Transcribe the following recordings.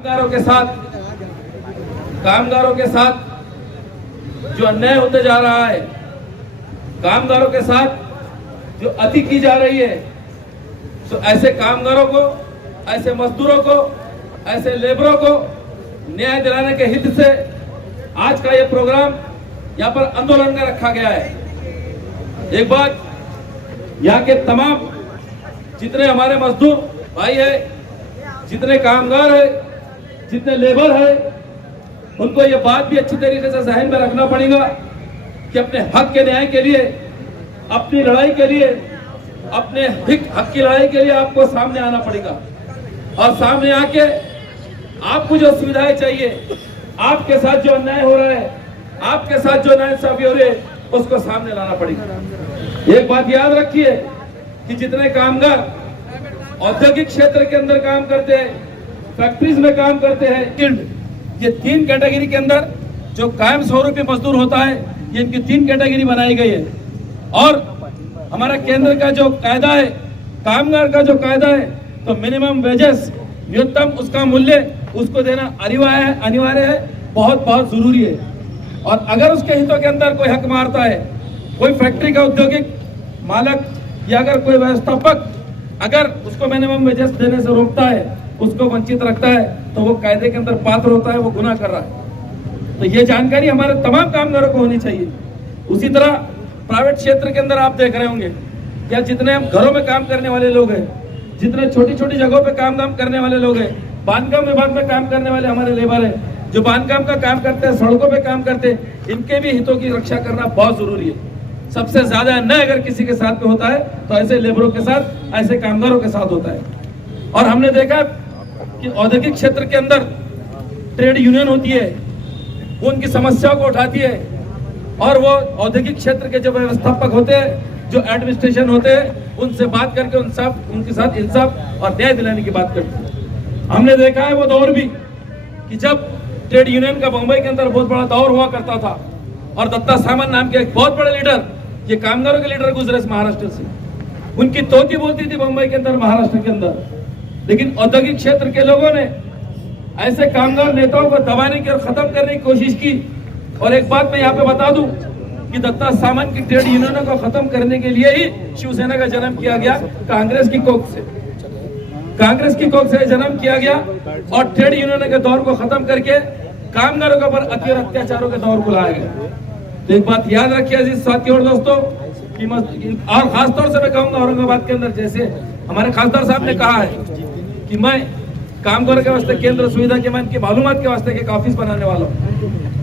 कामगारों के साथ जो अन्याय होते जा रहा है, कामगारों के साथ जो अति की जा रही है, तो ऐसे कामगारों को, ऐसे मजदूरों को, ऐसे लेबरों को न्याय दिलाने के हित से आज का ये प्रोग्राम यहाँ पर आंदोलन का रखा गया है। एक बात, यहाँ के तमाम जितने हमारे मजदूर भाई है, जितने कामगार है, जितने लेबर है, उनको ये बात भी अच्छी तरीके से जहन में रखना पड़ेगा कि अपने हक के न्याय के लिए, अपनी लड़ाई के लिए, अपने हक की लड़ाई के लिए आपको सामने आना पड़ेगा। और सामने आके आपको जो सुविधाएं चाहिए, आपके साथ जो अन्याय हो रहा है, आपके साथ जो नाइंसाफी हो रही है, उसको सामने लाना पड़ेगा। एक बात याद रखिए कि जितने कामगार औद्योगिक क्षेत्र के अंदर काम करते हैं, फैक्ट्रीज में काम करते हैं, ये 3 कैटेगरी के अंदर जो कायम स्वरूपी मजदूर होता है, ये इनकी 3 कैटेगरी बनाई गई है। और हमारा केंद्र का जो कायदा है, कामगार का जो कायदा है, तो मिनिमम वेजेस, न्यूनतम उसका मूल्य उसको देना अनिवार्य है, बहुत बहुत जरूरी है। और अगर उसके हितों के अंदर कोई हक मारता है, कोई फैक्ट्री का औद्योगिक मालक या अगर कोई व्यवस्थापक अगर उसको मिनिमम वेजेस देने से रोकता है, उसको वंचित रखता है, तो वो कायदे के अंदर पात्र होता है, वो गुनाह कर रहा है। तो ये जानकारी हमारे तमाम कामगारों को होनी चाहिए। उसी तरह प्राइवेट क्षेत्र के अंदर आप देख रहे होंगे या जितने हम घरों में काम करने वाले लोग हैं, जितने छोटी छोटी जगहों पे काम करने वाले लोग हैं, बांधकाम विभाग में काम करने वाले हमारे लेबर है, जो बांधकाम का काम करते हैं, सड़कों पे काम करते हैं, इनके भी हितों की रक्षा करना बहुत जरूरी है। सबसे ज्यादा अन्याय अगर किसी के साथ में होता है तो ऐसे लेबरों के साथ, ऐसे कामगारों के साथ होता है। और हमने देखा कि औद्योगिक क्षेत्र के अंदर ट्रेड यूनियन होती है, वो उनकी समस्याओं को उठाती है, और वो औद्योगिक क्षेत्र के जो व्यवस्थापक होते हैं, जो एडमिनिस्ट्रेशन होते हैं, उनसे बात करके उनके साथ इंसाफ और न्याय दिलाने की बात करते हैं। हमने देखा है वो दौर भी कि जब ट्रेड यूनियन का मुंबई के अंदर बहुत बड़ा दौर हुआ करता था, और दत्ता सामंत नाम के एक बहुत बड़े लीडर, ये कामगारों के लीडर गुजरे महाराष्ट्र से, उनकी तोती बोलती थी मुंबई के अंदर, महाराष्ट्र के अंदर। लेकिन औद्योगिक क्षेत्र के लोगों ने ऐसे कामगार नेताओं को दबाने की और खत्म करने की कोशिश की। और एक बात मैं यहाँ पे बता दूं कि दत्ता सामंत की ट्रेड यूनियनों को खत्म करने के लिए ही शिवसेना का जन्म किया गया, कांग्रेस की कोख से जन्म किया गया, और ट्रेड यूनियनों के दौर को खत्म करके कामगारों के ऊपर अत्याचारों के दौर को लाया गया। तो एक बात याद रखिए अजीज साथियों और दोस्तों, कि और खासतौर से मैं कहूंगा औरंगाबाद के अंदर, जैसे हमारे खासदार साहब ने कहा है कि मैं कामगारों के वास्ते केंद्र सुविधा के, मैं इनकी मालूमात के वास्ते एक ऑफिस बनाने वाला हूँ,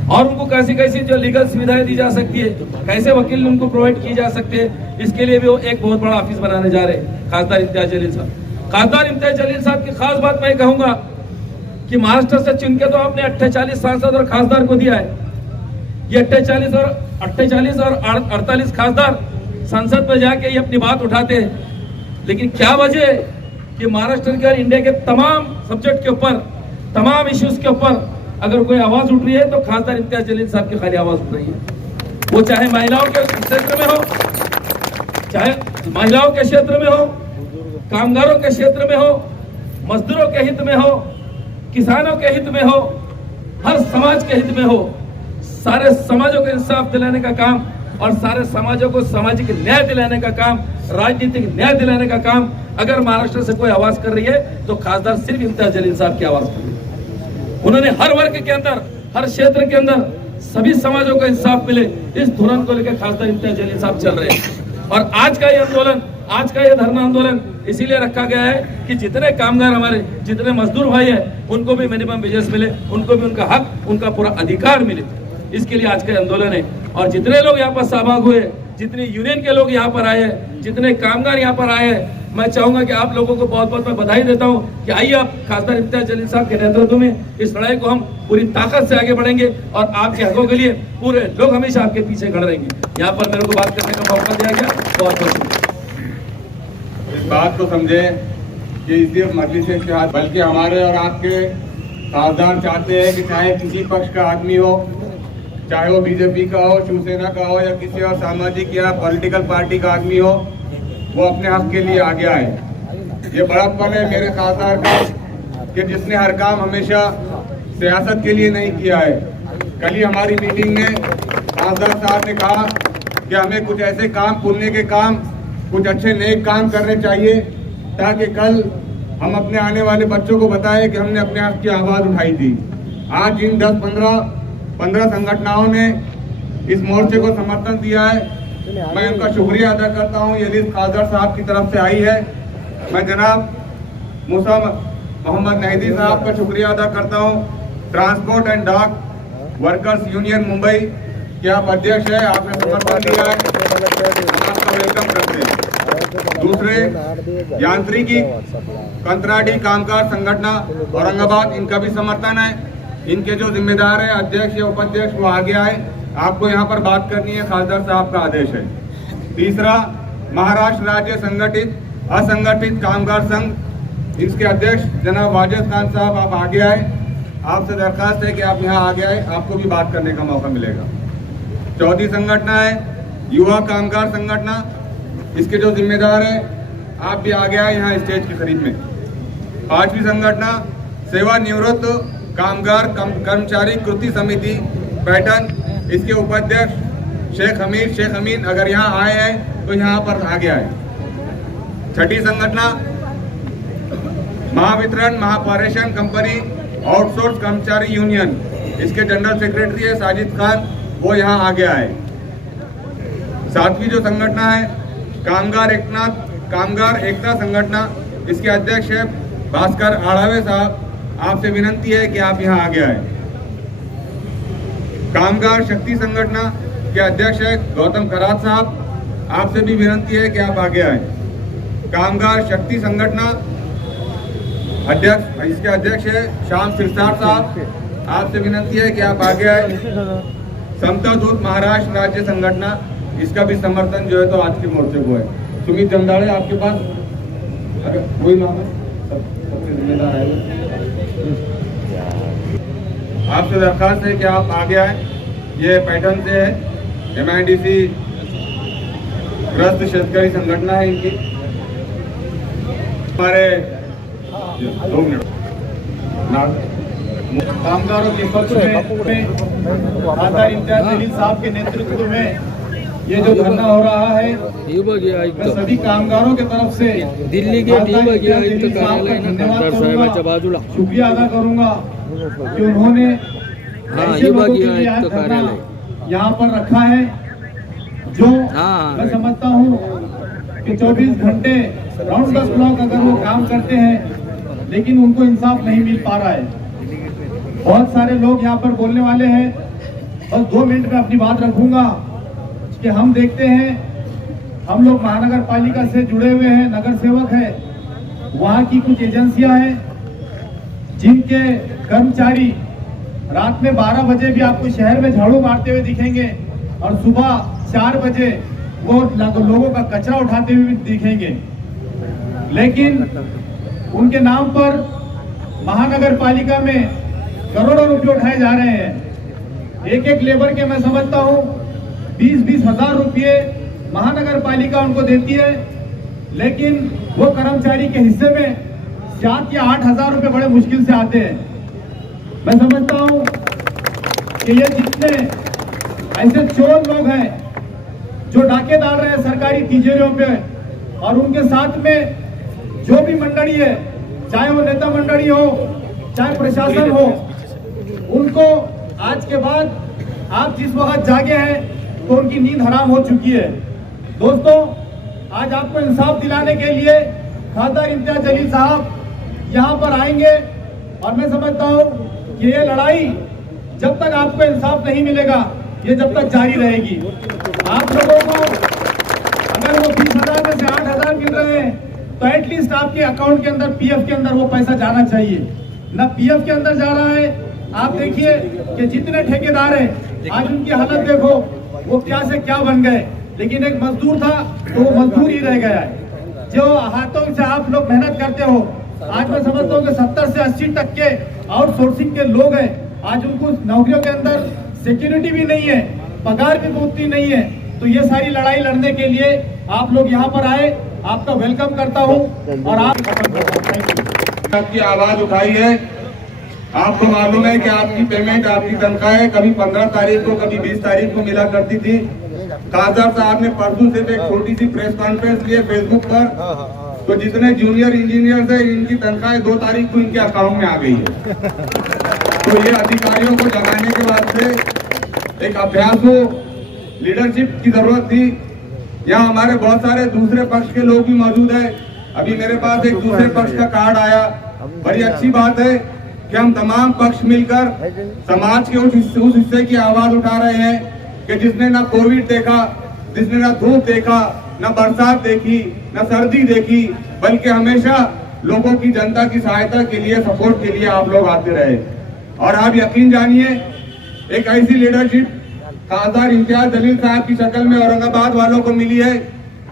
और उनको कैसी कैसी जो लीगल सुविधाएं दी जा सकती है, कैसे वकील उनको प्रोवाइड की जा सकते हैं, इसके लिए भी वो एक बहुत बड़ा ऑफिस बनाने जा रहे हैं खासदार इम्तियाज जलील साहब। खासदार इम्तियाज जलील साहब की खास बात मैं कहूंगा कि महाराष्ट्र से चुन के तो आपने 48 सांसद और खासदार को दिया है। ये 48 और 48 खासदार संसद में जाके ये अपनी बात उठाते हैं, लेकिन क्या वजह कि महाराष्ट्र के और इंडिया के तमाम सब्जेक्ट के ऊपर, तमाम इश्यूज के ऊपर अगर कोई आवाज उठ रही है तो खासदार इम्तियाज जलील साहब की खाली आवाज उठ रही है। वो चाहे महिलाओं के क्षेत्र में हो, चाहे महिलाओं के क्षेत्र में हो, कामगारों के क्षेत्र में हो, मजदूरों के हित में हो, किसानों के हित में हो, हर समाज के हित में हो, सारे समाजों को इंसाफ दिलाने का काम और सारे समाजों को सामाजिक न्याय दिलाने का काम, राजनीतिक न्याय दिलाने का काम अगर महाराष्ट्र से कोई आवाज कर रही है तो खासदार सिर्फ इम्तियाज जलील साहब की आवाज कर रही है। उन्होंने हर वर्ग के अंदर, हर क्षेत्र के अंदर सभी समाजों को इंसाफ मिले, इस धुन को लेकर खासदार इम्तियाज जलील साहब चल रहे हैं। और आज का ये आंदोलन, आज का ये धरना आंदोलन इसीलिए रखा गया है कि जितने कामगार हमारे, जितने मजदूर भाई हैं, उनको भी मिनिमम वेजेस मिले, उनको भी उनका हक, उनका पूरा अधिकार मिले। इसके लिए आज का आंदोलन है। और जितने लोग यहाँ पर सहभाग हुए, जितने यूनियन के लोग यहाँ पर आए हैं, जितने कामगार यहाँ पर आए हैं, मैं चाहूंगा कि आप लोगों को बहुत बहुत मैं बधाई देता हूँ कि आइए आप खासदार इम्तियाज जलील साहब के नेतृत्व में इस लड़ाई को हम पूरी ताकत से आगे बढ़ेंगे, और आपके हकों के लिए पूरे लोग हमेशा आपके पीछे खड़े रहेंगे। यहाँ पर मेरे को बात करने का मौका दिया गया, बहुत बहुत शुक्रिया। इस बात को समझे कि इसलिए मजलिस इत्तेहाद, बल्कि हमारे और आपके खासदार चाहते हैं कि चाहे किसी पक्ष का आदमी हो, चाहे वो बीजेपी का हो, शिवसेना का हो, या किसी और सामाजिक या पॉलिटिकल पार्टी का आदमी हो, वो अपने हक के लिए आगे आए। ये बड़प्पन है मेरे खासदार का कि जिसने हर काम हमेशा सियासत के लिए नहीं किया है। कल ही हमारी मीटिंग में तहसीलदार साहब ने कहा कि हमें कुछ ऐसे काम, पुण्य के काम, कुछ अच्छे नेक काम करने चाहिए ताकि कल हम अपने आने वाले बच्चों को बताएं कि हमने अपने आप की आवाज़ उठाई थी। आज इन 10-15 संगठनों ने इस मोर्चे को समर्थन दिया है। मैं उनका शुक्रिया अदा करता हूँ। ये लिस्ट तहसीलदार साहब की तरफ से आई है। मैं जनाब मूसा मोहम्मद नहदी साहब का शुक्रिया अदा करता हूँ। ट्रांसपोर्ट एंड डाक वर्कर्स यूनियन मुंबई के आप अध्यक्ष है, आपने समर्थन दिया है, हम आपका वेलकम करते हैं। दूसरे यांत्रिकी कंत्राटी कामगार संगठन औरंगाबाद, इनका भी समर्थन है। इनके जो जिम्मेदार है अध्यक्ष या उपाध्यक्ष वो आगे आए, आपको यहाँ पर बात करनी है, खासदार साहब का आदेश है। तीसरा महाराष्ट्र राज्य संगठित असंगठित कामगार संघ, इसके अध्यक्ष जनाब वाजिद खान साहब, आप आगे आए। आपसे दरखास्त है कि आप यहाँ आगे आए, आपको भी बात करने का मौका मिलेगा। चौथी संगठन है युवा कामगार संगठन, इसके जो जिम्मेदार है आप भी आगे आए यहाँ स्टेज के करीब में। पांचवी संगठन सेवानिवृत्त कामगार कर्मचारी कृति समिति पैटर्न, इसके उपाध्यक्ष शेख अमीन अगर यहाँ आए हैं तो यहाँ पर आगे आए। छठी संगठन महावितरण महापारेषण कंपनी आउटसोर्स कर्मचारी यूनियन, इसके जनरल सेक्रेटरी है साजिद खान, वो यहाँ आगे आए। सातवीं जो संगठन है कामगार एकता संगठन, इसके अध्यक्ष है भास्कर आढ़ावे साहब, आपसे विनंती है कि आप यहाँ आगे आए। कामगार शक्ति संगठन के अध्यक्ष है गौतम करात साहब, आपसे भी विनंती है कि आप आगे आए। कामगार शक्ति संगठन अध्यक्ष, इसके अध्यक्ष है श्याम सिरसाट साहब, आपसे विनंती है कि आप आगे आए। समता दूत महाराष्ट्र राज्य संगठन, इसका भी समर्थन जो है तो आज के मोर्चे को है। सुमित जमदाड़े, आपके पास अगर कोई नाम है, सबसे जिम्मेदार है, आपसे दरखास्त है कि आप आगे आए। ये पैटर्न से है, MIDC ग्रस्त शेतकरी संगठन है इनकी। हमारे 2 मिनट कामगारों के पक्ष में खासदार इम्तियाज जलील साहब के नेतृत्व में ये जो धरना हो रहा है, मैं सभी कामगारों के तरफ से दिल्ली के शुक्रिया अदा करूंगा कि उन्होंने ऐसे लोगों के लिए यह धरना यहाँ पर रखा है जो मैं समझता हूँ कि 24 घंटे राउंड द क्लॉक अगर वो काम करते हैं लेकिन उनको इंसाफ नहीं मिल पा रहा है। बहुत सारे लोग यहाँ पर बोलने वाले हैं, बस 2 मिनट में अपनी बात रखूंगा कि हम देखते हैं, हम लोग महानगर पालिका से जुड़े हुए हैं, नगर सेवक है, वहाँ की कुछ एजेंसियां हैं जिनके कर्मचारी रात में 12 बजे भी आपको शहर में झाड़ू मारते हुए दिखेंगे और सुबह 4 बजे वो लोगों का कचरा उठाते हुए भी दिखेंगे, लेकिन उनके नाम पर महानगर पालिका में करोड़ों रुपए उठाए जा रहे हैं। एक लेबर के मैं समझता हूँ 20-20 हजार रुपये महानगर पालिका उनको देती है, लेकिन वो कर्मचारी के हिस्से में 7 या 8 हजार रुपये बड़े मुश्किल से आते हैं। मैं समझता हूँ कि ये जितने ऐसे चोर लोग हैं जो डाके डाल रहे हैं सरकारी तिजोरियों पे, और उनके साथ में जो भी मंडली है, चाहे वो नेता मंडली हो चाहे प्रशासन हो, उनको आज के बाद आप जिस वक्त जागे हैं तो उनकी नींद हराम हो चुकी है। दोस्तों, आज आपको इंसाफ दिलाने के लिए खासदार इम्तियाज जलील साहब यहाँ पर आएंगे, और मैं समझता हूँ कि ये लड़ाई जब तक आपको इंसाफ नहीं मिलेगा, ये जब तक जारी रहेगी। आप लोगों को अगर वो 20,000 में से 8,000 मिल रहे हैं तो एटलीस्ट आपके अकाउंट के अंदर PF के अंदर वो पैसा जाना चाहिए। न PF के अंदर जा रहा है। आप देखिए कि जितने ठेकेदार हैं आज उनकी हालत देखो, वो क्या से क्या बन गए, लेकिन एक मजदूर था तो वो मजदूर ही रह गया है। जो हाथों से आप लोग मेहनत करते हो, आज मैं समझता हूँ कि 70 से 80% आउटसोर्सिंग के लोग हैं, आज उनको नौकरियों के अंदर सिक्योरिटी भी नहीं है, पगार भी उतनी नहीं है। तो ये सारी लड़ाई लड़ने के लिए आप लोग यहाँ पर आए, आपका वेलकम करता हूँ। और आप आपकी आवाज उठाई है। आपको मालूम है कि आपकी पेमेंट, आपकी तनख्वाहें कभी 15 तारीख को, कभी 20 तारीख को मिला करती थी। खासदार साहब ने परसों से एक छोटी सी प्रेस कॉन्फ्रेंस लिए फेसबुक पर, तो जितने जूनियर इंजीनियर है इनकी तनख्वाहें 2 तारीख को इनके अकाउंट में आ गई है। तो ये अधिकारियों को जगाने के वास्ते एक अभ्यासु लीडरशिप की जरूरत थी। यहाँ हमारे बहुत सारे दूसरे पक्ष के लोग भी मौजूद है। अभी मेरे पास एक दूसरे पक्ष का कार्ड आया। बड़ी अच्छी बात है कि हम तमाम पक्ष मिलकर समाज के उस हिस्से की आवाज उठा रहे हैं कि जिसने ना कोविड देखा, जिसने ना धूप देखा, ना बरसात देखी, ना सर्दी देखी, बल्कि हमेशा लोगों की, जनता की सहायता के लिए, सपोर्ट के लिए आप लोग आते रहे। और आप यकीन जानिए, एक ऐसी लीडरशिप खासदार इम्तियाज जलील साहब की शक्ल में औरंगाबाद वालों को मिली है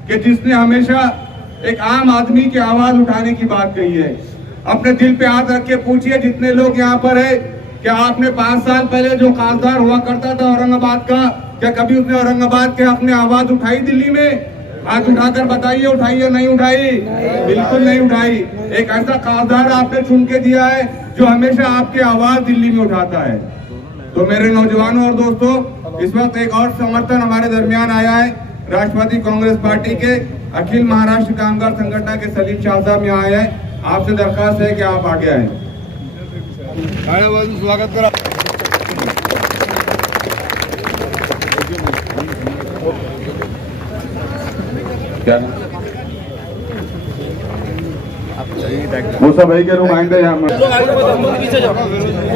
कि जिसने हमेशा एक आम आदमी की आवाज उठाने की बात कही है। अपने दिल पे हाथ रख के पूछिए जितने लोग यहाँ पर है, क्या आपने 5 साल पहले जो खासदार हुआ करता था औरंगाबाद का, क्या कभी उसने औरंगाबाद के अपने आवाज उठाई दिल्ली में? हाथ उठाकर बताइए, उठाई या नहीं उठाई? बिल्कुल नहीं उठाई। एक ऐसा खासदार आपने चुन के दिया है जो हमेशा आपकी आवाज दिल्ली में उठाता है। तो मेरे नौजवानों और दोस्तों, इस वक्त एक और समर्थन हमारे दरमियान आया है। राष्ट्रवादी कांग्रेस पार्टी के अखिल महाराष्ट्र कामगार संगठन के सलीम शाह साहब यहाँ आए हैं। आपसे दरखास्त है कि आप आगे आए। स्वागत करा। क्या मूसा भाई के नुमाइंदे यहाँ पीछे जाओ,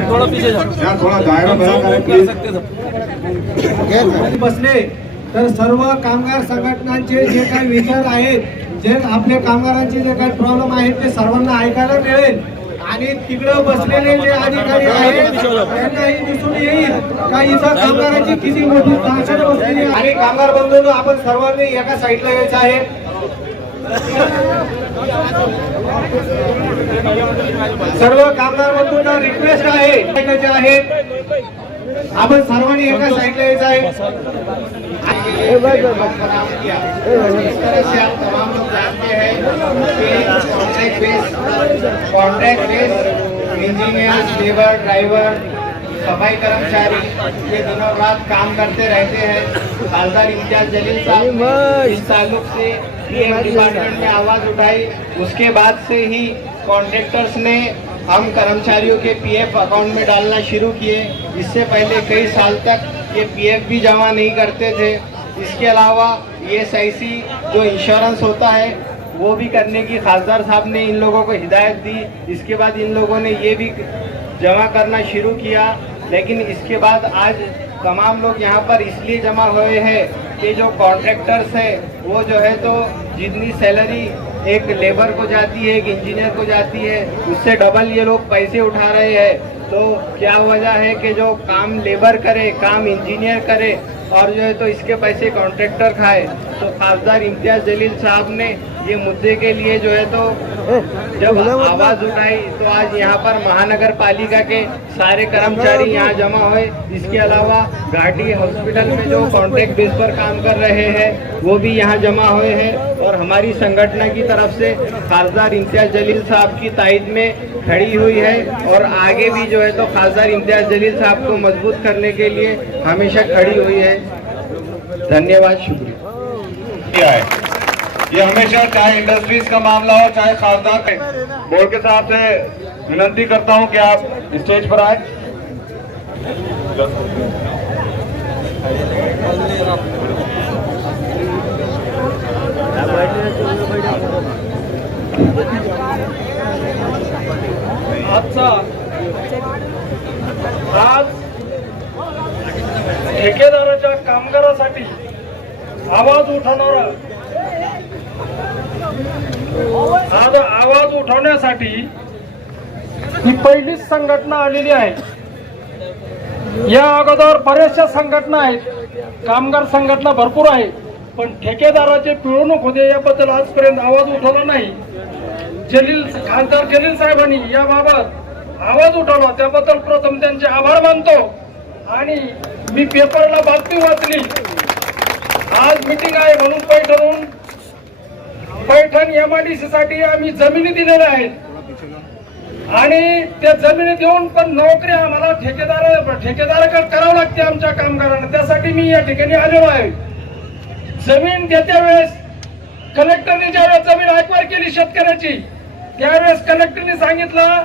थोड़ा पीछे जाओ, यहाँ थोड़ा दायरा बना करें प्लीज। बसले तर सर्व कामगार संघटनांचे जे काही विचार आहेत, जे आपल्या कामगारांचे जे काही प्रॉब्लेम आहेत ते सर्वांना ऐकायला मिळेल आणि तिकडे बसलेले जे अधिकारी आहेत त्यांनाही दिसून येईल का इथं कामगारांची किती मोठी ताकद बसलेली आहे। आणि कामगार बंधूंनो, आपण सर्वांनी एका साईडला यायचं आहे। सर्व कामगार बंधूंना रिक्वेस्ट आहे, आपण सर्वांनी एका साईडला यायचं आहे। इस तरह से आप तमाम लोग जानते हैं कि contract base engineer, labour, driver, सफाई कर्मचारी ये दिनों रात काम करते रहते हैं। खासदार इम्तियाज जलील साहब इस ताल्लुक से पीएफ डिपार्टमेंट में आवाज उठाई। उसके बाद से ही कॉन्ट्रैक्टर्स ने हम कर्मचारियों के पीएफ अकाउंट में डालना शुरू किए। इससे पहले कई साल तक ये पीएफ भी जमा नहीं करते थे। इसके अलावा ESIC जो इंश्योरेंस होता है वो भी करने की खासदार साहब ने इन लोगों को हिदायत दी। इसके बाद इन लोगों ने ये भी जमा करना शुरू किया। लेकिन इसके बाद आज तमाम लोग यहाँ पर इसलिए जमा हुए हैं कि जो कॉन्ट्रैक्टर्स है वो जो है तो जितनी सैलरी एक लेबर को जाती है, एक इंजीनियर को जाती है, उससे डबल ये लोग पैसे उठा रहे हैं। तो क्या वजह है कि जो काम लेबर करे, काम इंजीनियर करे और जो है तो इसके पैसे कॉन्ट्रैक्टर खाए। तो खासदार इम्तियाज जलील साहब ने ये मुद्दे के लिए जो है तो जब आवाज उठाई तो आज यहाँ पर महानगर पालिका के सारे कर्मचारी यहाँ जमा हुए। इसके अलावा घाटी हॉस्पिटल में जो कॉन्ट्रैक्ट बेस पर काम कर रहे हैं वो भी यहाँ जमा हुए हैं। और हमारी संगठन की तरफ से खासदार इम्तियाज जलील साहब की तायद में खड़ी हुई है और आगे भी जो है तो खासदार इम्तियाज जलील साहब को मजबूत करने के लिए हमेशा खड़ी हुई है। धन्यवाद, शुक्रिया। ये हमेशा चाहे इंडस्ट्रीज का मामला हो चाहे खासदार का, बोर्ड के साहब से विनती करता हूं कि आप स्टेज पर आए। आज ठेकेदाराच्या कामगारासाठी आवाज उठवणारा, आज आवाज उठवण्यासाठी ही पहिलीच संघटना आलेली आहे। या अगोदर बऱ्याचशा संघटना आहेत, कामगार संघटना भरपूर आहे, पण ठेकेदाराची पिळवणूक होते याबद्दल आजपर्यंत आवाज उठवला नाही। खासदार जलील साहेबांनी याबाबत आवाज उठवला त्याबद्दल प्रथम त्यांचे आभार मानतो। आणि मी पेपरला बातमी वाचली, आज मीटिंग आहे म्हणून पैठण MIDC साठी आम्ही जमिनी दिलेल्या आहेत। आणि त्या जमिनी देऊन पण नोकरी आम्हाला ठेकेदाराकडे करावं लागते आमच्या कामगारांना. त्यासाठी मी या ठिकाणी आलेलो आहे. जमीन देत्या वेळेस कलेक्टरने ज्यावेळेस जमीन ऐकवार केली शेतकऱ्याची, त्यावेळेस कलेक्टरने सांगितलं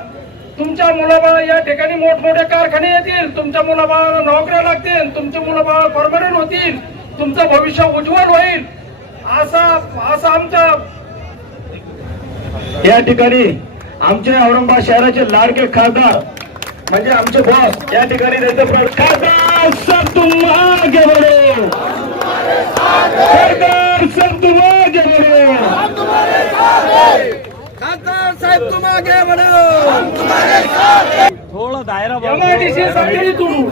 तुमच्या मुलाबाळा या ठिकाणी मोठमोठे कारखाने येतील, तुमच्या मुलाबाळाला नोकऱ्या लागतील, तुमचे मुलाबाळ परमनंट होतील, तुमचं भविष्य उज्ज्वल होईल, असा आमच्या या ठिकाणी आमचे औरंगाबाद शहराचे लाडके खासदार म्हणजे आमचे बॉस या ठिकाणी त्यांचं खासदार सब तुम आगे बढ़ो, सरकार सब तुम आगे बढ़ो, खासदार साहेब तुम आगे बढ़ो, थोड़ा दायरा MIDC साठी तोडून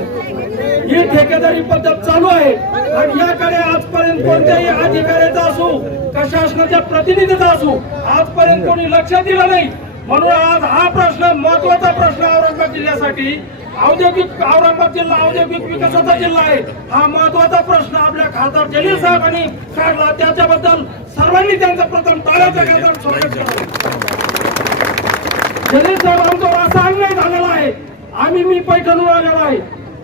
ही ठेकेदारी पद्धत चालू आहे. आणि याकडे आजपर्यंत कोणत्याही अधिकाऱ्याचा असो का शासनाच्या प्रतिनिधीचा असो आजपर्यंत कोणी लक्ष दिलं नाही. म्हणून आज हा प्रश्न महत्वाचा प्रश्न औरंगाबाद जिल्ह्यासाठी, औरंगाबाद जिल्हा औद्योगिक विकासाचा जिल्हा आहे. हा महत्वाचा प्रश्न आपल्या खासदार जलील साहेबांनी काढला. त्याच्याबद्दल सर्वांनी त्यांचं प्रथम टाळ्याचं गजर स्वागत करावं. जलील साहेब आमचा असा अन्याय झालेला आहे. मी पैठणहून आलेलो आहे.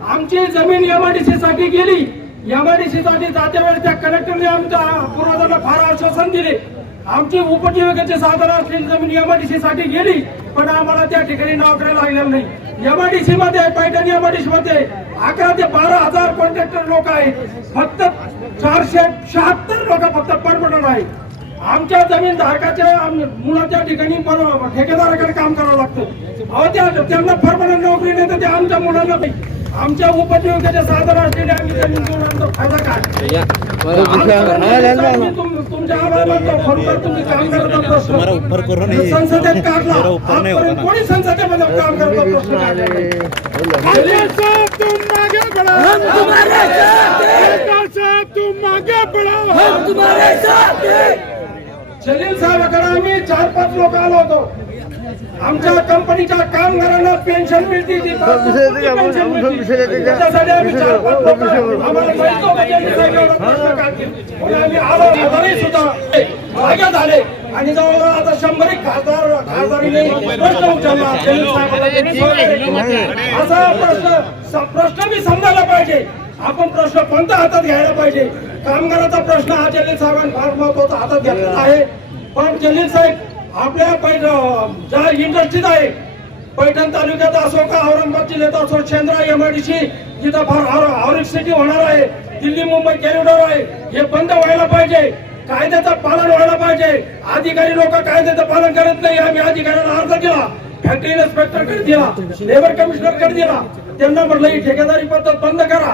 आमची जमीन MIDC साठी गेली. MIDC साठी जात्या वेळेस त्या कलेक्टरने आमच्या पूर्वजांना फार आश्वासन दिले. आमची उपजीविकेचे साधन असलेली जमीन MIDC साठी गेली, पण आम्हाला त्या ठिकाणी नोकऱ्या लागलेल्या नाही. MIDC मध्ये पैठण MIDC मध्ये 11 ते 12,000 कॉन्ट्रॅक्टर लोक आहेत. फक्त 476 लोक फक्त परमनंट आहेत. आमच्या जमीन धारकाच्या मुलाच्या ठिकाणी ठेकेदाराकडे काम करावं लागतं. अहो त्यांना परमनंट नोकरी नाही तर ते आमच्या मुलांना नाही. आमच्या उपजीविकेचे साधन असलेले आम्ही जमीन घेऊन आमचा फायदा काय? तुमच्या आवाजात फोन कर तुम्ही काम करता प्रश्न संसदेत काढला. आजपर्यंत कोणी संसदेमध्ये काम करता प्रश्न जलील साहेबांकडे आम्ही 4-5 लोक आलो होतो. आमच्या कंपनीच्या कामगारांना पेन्शन मिळते, त्याच्यासाठी आम्ही 4-5 लोक आम्हाला माहित होतं जलील साहेब एवढा प्रश्न काढतील. म्हणून आम्ही आलो. तरी सुद्धा जागा झाले आणि जवळजवळ आता 100 खासदारीने प्रश्न उचलला. जलील साहेबांना असा प्रश्न मी समजायला पाहिजे. आपण प्रश्न कोणता हातात घ्यायला पाहिजे? कामगाराचा प्रश्न हा जलील साहेबांनी फार महत्वाचा हातात घेतलेला आहे. पण जलील साहेब आपल्या ज्या इंडस्ट्रीज आहे पैठण तालुक्यात असो का औरंगाबाद जिल्ह्यात असो, शेंद्रा MIDC जिथं फार ऑरिक सिटी होणार आहे, दिल्ली मुंबई कॉरिडॉर आहे, हे बंद व्हायला पाहिजे. कायद्याचं पालन व्हायला पाहिजे. अधिकारी लोक कायद्याचं पालन करत नाही. आम्ही अधिकाऱ्यांना अर्ज केला, फॅक्टरी इन्स्पेक्टरकडे दिला, लेबर कमिशनरकडे दिला. त्यांना म्हटलं ही ठेकेदारी पद्धत बंद करा.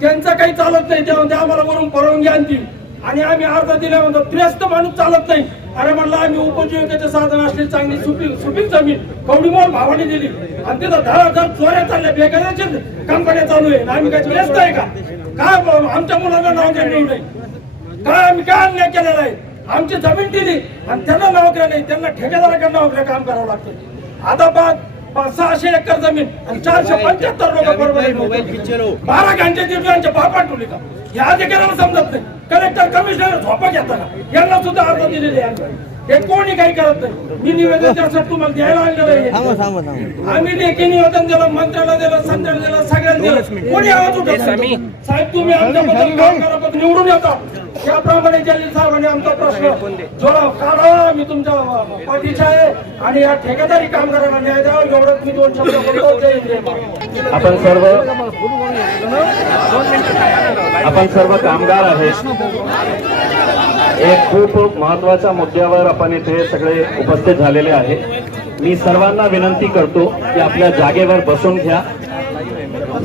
त्यांचं काही चालत नाही. तेव्हा आम्हाला वरून परवानगी आणतील. आणि आम्ही अर्ज दिला म्हणतो त्रस्त माणूस चालत नाही. अरे म्हणलं आम्ही उपजीविकेचे साधन असले चांगली सुपीक जमीन कवडीमोल भावाने दिली आणि तिथं 10,000 चोऱ्या चालल्या, बेकायदेशीर कंपन्या चालू आहे. आम्ही काय त्रस्त आहे का? काय आमच्या मुलांना नोकऱ्या मिळू नये? काय आम्ही काय अन्याय केलेला आहे? आमची जमीन दिली आणि त्यांना नोकऱ्या नाही, त्यांना ठेकेदाराकडे नोकऱ्या काम करावं लागतं. आता 600 एकर जमीन आणि 475 लोक बरोबर 12 घंटे दिवसांच्या बापा टुली का या अधिकाऱ्याला समजत नाही. कलेक्टर कमिशनर झोपा घेताना यांना सुद्धा अर्ज दिलेले आहे. हे कोणी काही करत नाही. मी निवेदन त्यासाठी तुम्हाला द्यायला आणलेलं आहे. आम्ही लेखी निवेदन दिलं, मंत्र्याला दिलं, संध्याला दिलं, सगळ्यांना दिलं. कोणी आवाज उठवत नाही. साहेब तुम्ही आमच्याबद्दल काम करा, निवडून येतात. त्याप्रमाणे जलील साहेबांनी आमचा प्रश्न जोडा काढा. मी तुमच्या पाठीचा आहे आणि या ठेकेदारी कामगारांना न्याय द्यावा एवढंच मी 2 शब्द बोलतो. जय हिंद. आपण सर्व कामगार आहेत. एक खूप महत्वाच्या मुद्द्यावर आपण इथे सगळे उपस्थित झालेले आहे. मी सर्वांना विनंती करतो की आपल्या जागेवर बसून घ्या.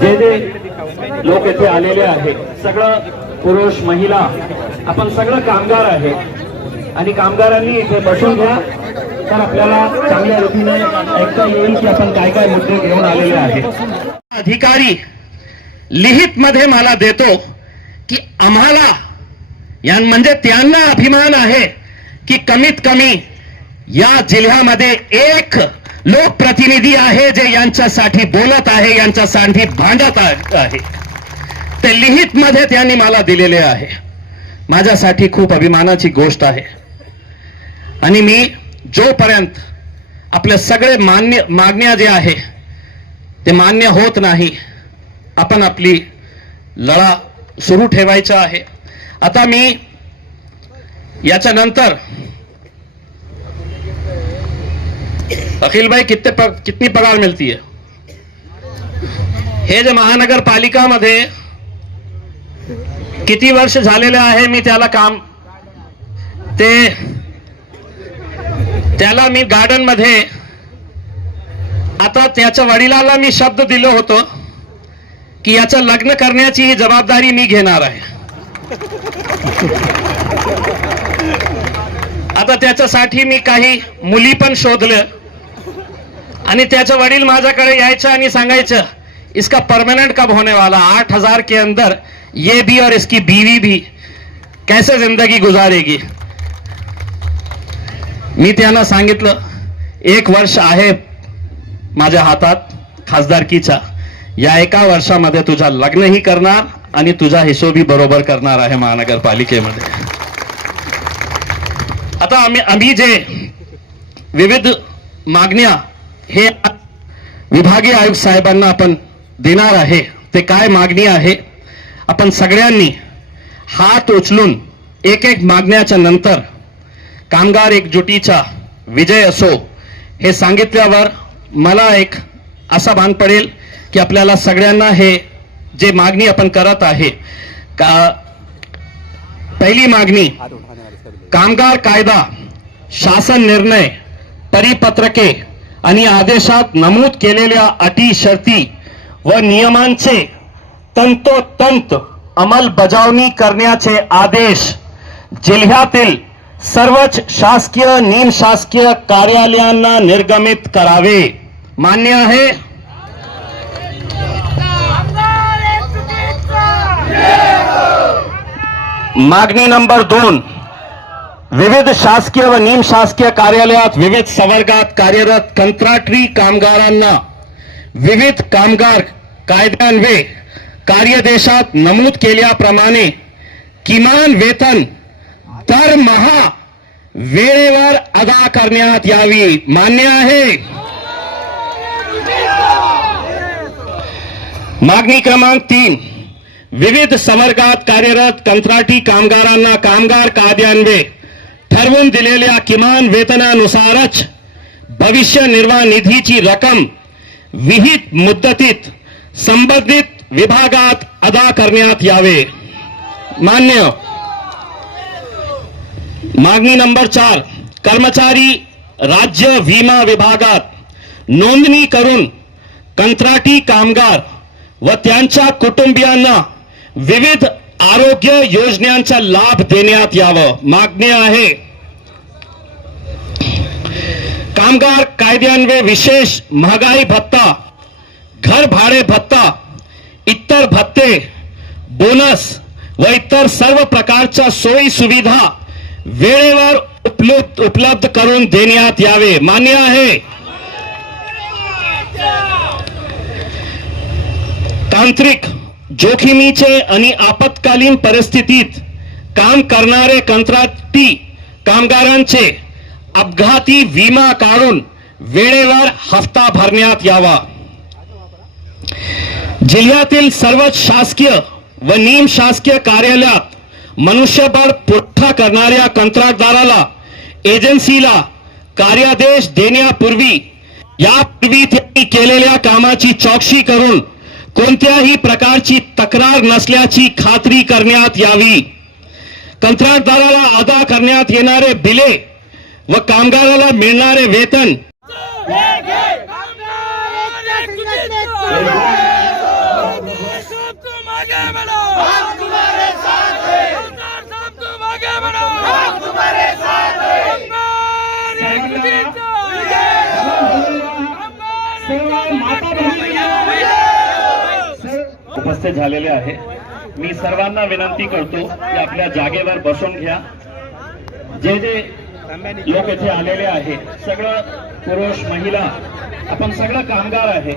जे जे लोक इथे आलेले आहेत सगळं पुरुष महिला आपण सगळं कामगार आहे आणि कामगारांनी इथे बसून घ्या. तर आपल्याला चांगल्या रीतीने ऐकता येईल की आपण काय काय मुद्दे घेऊन आलेले आहेत. अधिकारी लिखित मध्ये मला देतो की आम्हाला म्हणजे त्यांना अभिमान आहे की कमीत कमी या जिल्ह्यामध्ये एक लोकप्रतिनिधी आहे जे यांच्यासाठी बोलत आहे, यांच्यासाठी भांडत आहे. ते लिखित मध्ये त्यांनी मला दिलेले आहे. माझ्यासाठी खूप अभिमानाची गोष्ट आहे. आणि मी जोपर्यंत आपले सगळे मागण्या जे आहे ते मान्य होत नाही, आपण आपली लढा सुरू ठेवायचा आहे. आता मी याच्या नंतर अखिल भाई कितनी पगार मिळती है? हे जे महानगरपालिकामध्ये किती वर्ष झालेले आहे मी त्याला काम त्याला मी गार्डन मध्ये आता त्याच्या वडिलाला मी शब्द दिलो होतो की याचं लग्न करण्याची ही जबाबदारी मी घेणार आहे. आता त्याच्यासाठी मी काही मुली पण शोधल्या आणि त्याचे वडील माझ्याकडे यायचं आणि सांगायचं इसका परमानेंट कब होने वाला, 8,000 के अंदर ये भी और इसकी बीवी भी कैसे जिंदगी गुजारेगी. मी त्यांना सांगितलं 1 वर्ष आहे माझ्या हातात खासदारकीचा, या 1 वर्षामध्ये तुझा लग्नही करणार आणि तुझा हिशोबी बरोबर करणार आहे महानगरपालिकेमध्ये. आता आम्ही जे विविध मागण्या हे विभागीय आयुक्त साहेबांना आपण देणार आहे ते काय मागणी आहे, आपण सगळ्यांनी हात उचलून एक मागण्याच्या नंतर कामगार एकजुटीचा विजय असो हे सांगितल्यावर मला एक असा भान पडेल की आपल्याला सगळ्यांना हे जे मागणी आपण करत आहे पहिली मागणी कामगार कायदा, शासन निर्णय, परिपत्रके आणि आदेशात नमूद केलेल्या अटी शर्ती व नियमांचे तंतोतंत अंमलबजावणी करण्याचे आदेश जिल्ह्यातील सर्वच शासकीय निमशासकीय कार्यालयांना निर्गमित करावे. मान्य आहे? मागणी नंबर 2, विविध शासकीय व निमशासकीय कार्यालयात विविध संवर्गात कार्यरत कंत्राटी कामगारांना विविध कामगार कायद्यान्वये कार्यदेशात नमूद केल्याप्रमाणे किमान वेतन दरमहा वेळेवर अदा करण्यात यावी. मान्य आहे? मागणी क्रमांक 3, विविध संवर्गात कार्यरत कंत्राटी कामगारांना कामगार कायद्यान्वये ठरवून दिलेल्या किमान वेतनानुसारच भविष्य निर्वाह निधीची रक्कम विहित मुदतीत संबंधित विभागात अदा करण्यात यावे. मान्य. मागणी नंबर 4, कर्मचारी राज्य विमा विभागात नोंदणी करून कंत्राटी कामगार व त्यांच्या कुटुंबियांना विविध आरोग्य योजनांचा लाभ देण्यात यावं. मागणी आहे कामगार कायद्यान्वये विशेष महागाई भत्ता, घर भाडे भत्ता, इतर भत्ते, बोनस व इतर सर्व प्रकारच्या सोयी सुविधा वेळेवर उपलब्ध करून देण्यात यावे. मान्य आहे? तांत्रिक जोखमीचे आणि आपत्कालीन परिस्थितीत काम करणारे कंत्राटी कामगारांचे अपघाती विमा काढून वेळेवर हप्ता भरण्यात यावा. जिल्ह्यातील सर्वच शासकीय व निमशासकीय कार्यालयात मनुष्यबळ पुरवठा करणाऱ्या कंत्राटदाराला एजन्सीला कार्यादेश देण्यापूर्वी यापूर्वी त्यांनी केलेल्या कामाची चौकशी करून कोणत्याही प्रकारची तक्रार नसल्याची खात्री करण्यात यावी. कंत्राटदाराला अदा करण्यात येणारे बिले व कामगाराला मिळणारे वेतन उपस्थित झालेले आहे. मी सर्वांना विनंती करतो की आपल्या जागेवर बसून घ्या. जे लोक येथे आलेले आहे सगळं पुरुष महिला आपण सगळं कामगार आहे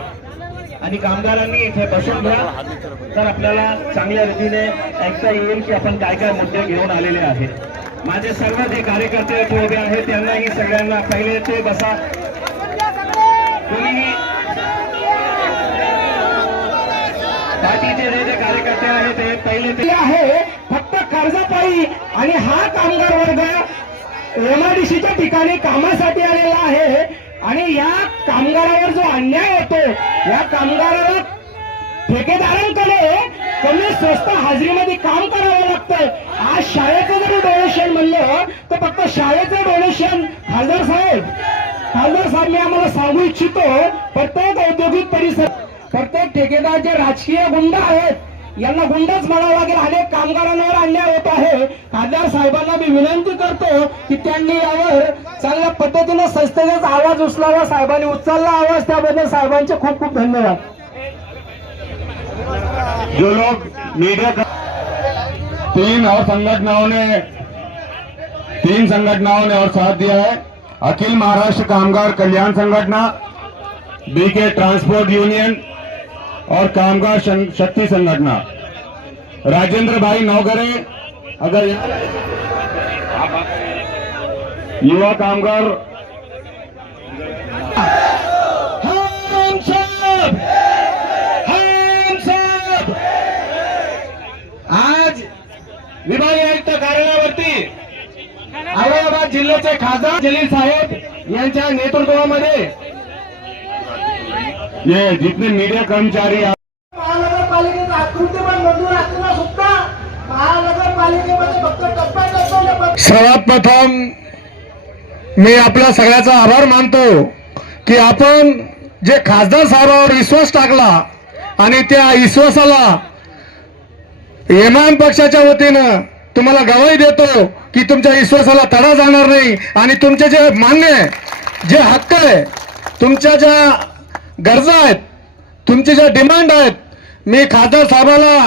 आणि कामगारांनी इथे बसून घ्या तर आपल्याला चांगल्या रीतीने ऐकता येईल की आपण काय काय मुद्दे घेऊन आलेले आहेत. माझे सर्व जे कार्यकर्ते इथे उभे आहेत त्यांनाही सगळ्यांना पहिले ते बसा. कोणीही पार्टीचे जे कार्यकर्ते आहेत ते पहिले ते आहे फक्त कर्जपायी आणि हा कामगार वर्ग एमआयडीसीच्या ठिकाणी कामासाठी आलेला आहे आणि या कामगारावर जो अन्याय होतो या कामगाराला ठेकेदारांकडे कमी स्वस्त हाजरीमध्ये काम करावं लागतं. आज शाळेचं जर डोनेशन म्हणलं तर फक्त शाळेचं डोनेशन खासदार साहेब मी आम्हाला सांगू इच्छितो प्रत्येक औद्योगिक परिसर प्रत्येक ठेकेदार जे राजकीय गुंड आहेत यांना गुंडच म्हणावं लागेल. अनेक कामगारांवर अन्याय होत आहे. खासदार साहेबांना मी विनंती करतो की त्यांनी यावर चांगल्या पद्धतीने संस्थेचा आवाज उचलावा. साहेबांनी उचलला आवाज त्याबद्दल साहेबांचे खूप खूप धन्यवाद. जो लोग मीडिया तीन संगठनाओं ने और साथ दिया है. अखिल महाराष्ट्र कामगार कल्याण संगठना, बीके ट्रांसपोर्ट यूनियन और कामगार शक्ति संगठना. राजेंद्र भाई नौगरे अगर युवा कामगार आज विभागीय आयुक्त कार्यालयावरती औरंगाबाद जिल्ह्याचे खासदार जलील साहेब यांच्या नेतृत्वामध्ये ये जितने मीडिया कर्मचारी महानगरपालिकेचं आकृती पण मंजूर असताना सुद्धा महानगरपालिकेमध्ये फक्त टप्प्याटप्प्याने सर्वात प्रथम मी आपल्या सगळ्याचा आभार मानतो की आपण जे खासदार साहेबांवर विश्वास टाकला आणि त्या विश्वासाला एमआयएम पक्षाच्या वतीनं तुम्हाला गवाही देतो की तुमच्या विश्वासाला तडा जाणार नाही आणि तुमचे जे मान्य आहे, जे हक्क आहे, तुमच्या ज्या गरजा आहेत, तुमचे ज्या डिमांड आहेत, मी खासदार साहेबाला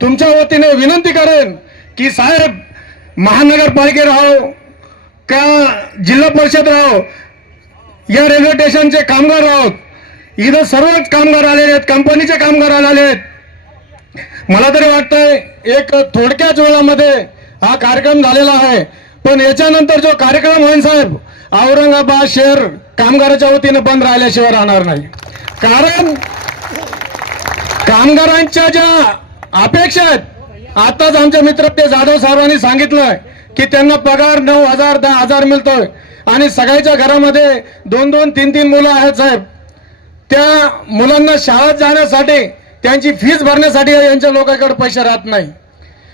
तुमच्या वतीने विनंती करेन की साहेब महानगरपालिकेत राहो का जिल्हा परिषद राहो या रेल्वे स्टेशनचे कामगार आहोत, इथं सर्वच कामगार आलेले आहेत, कंपनीचे कामगार आलेले आहेत. मला तरी वाटतंय एक थोडक्याच वेळामध्ये हा कार्यक्रम झालेला आहे. पण याच्यानंतर जो कार्यक्रम होईल साहेब औरंगाबाद शहर कामगाराच्या वतीने बंद राहिल्याशिवाय राहणार नाही. कारण कामगारांच्या ज्या अपेक्षा आहेत आताच आमचे मित्र ते जाधव साहेबांनी सांगितलं की त्यांना पगार 9,000 10,000 मिळतोय आणि सगळ्याच्या घरामध्ये 2-2 3-3 मुलं आहेत साहेब. त्या मुलांना शाळेत जाण्यासाठी त्यांची फीस भरण्यासाठी यांच्या लोकांकडे पैसे राहत नाही.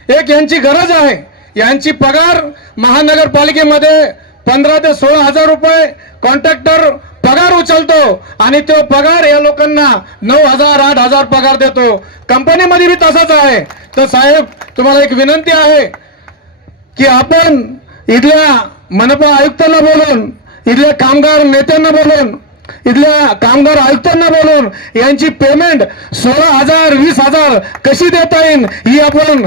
एक यांची गरज आहे, यांची पगार महानगरपालिकेमध्ये 15,000 ते 16,000 रुपये कॉन्ट्रॅक्टर पगार उचलतो आणि तो पगार या लोकांना 9,000 8,000 पगार देतो. कंपनीमध्ये बी तसाच आहे. तर साहेब तुम्हाला एक विनंती आहे की आपण इथल्या मनपा आयुक्तांना बोलून, इथल्या कामगार नेत्यांना बोलून, इथल्या कामगार आयुक्तांना बोलून यांची पेमेंट 16,000 20,000 कशी देता येईल ही आपण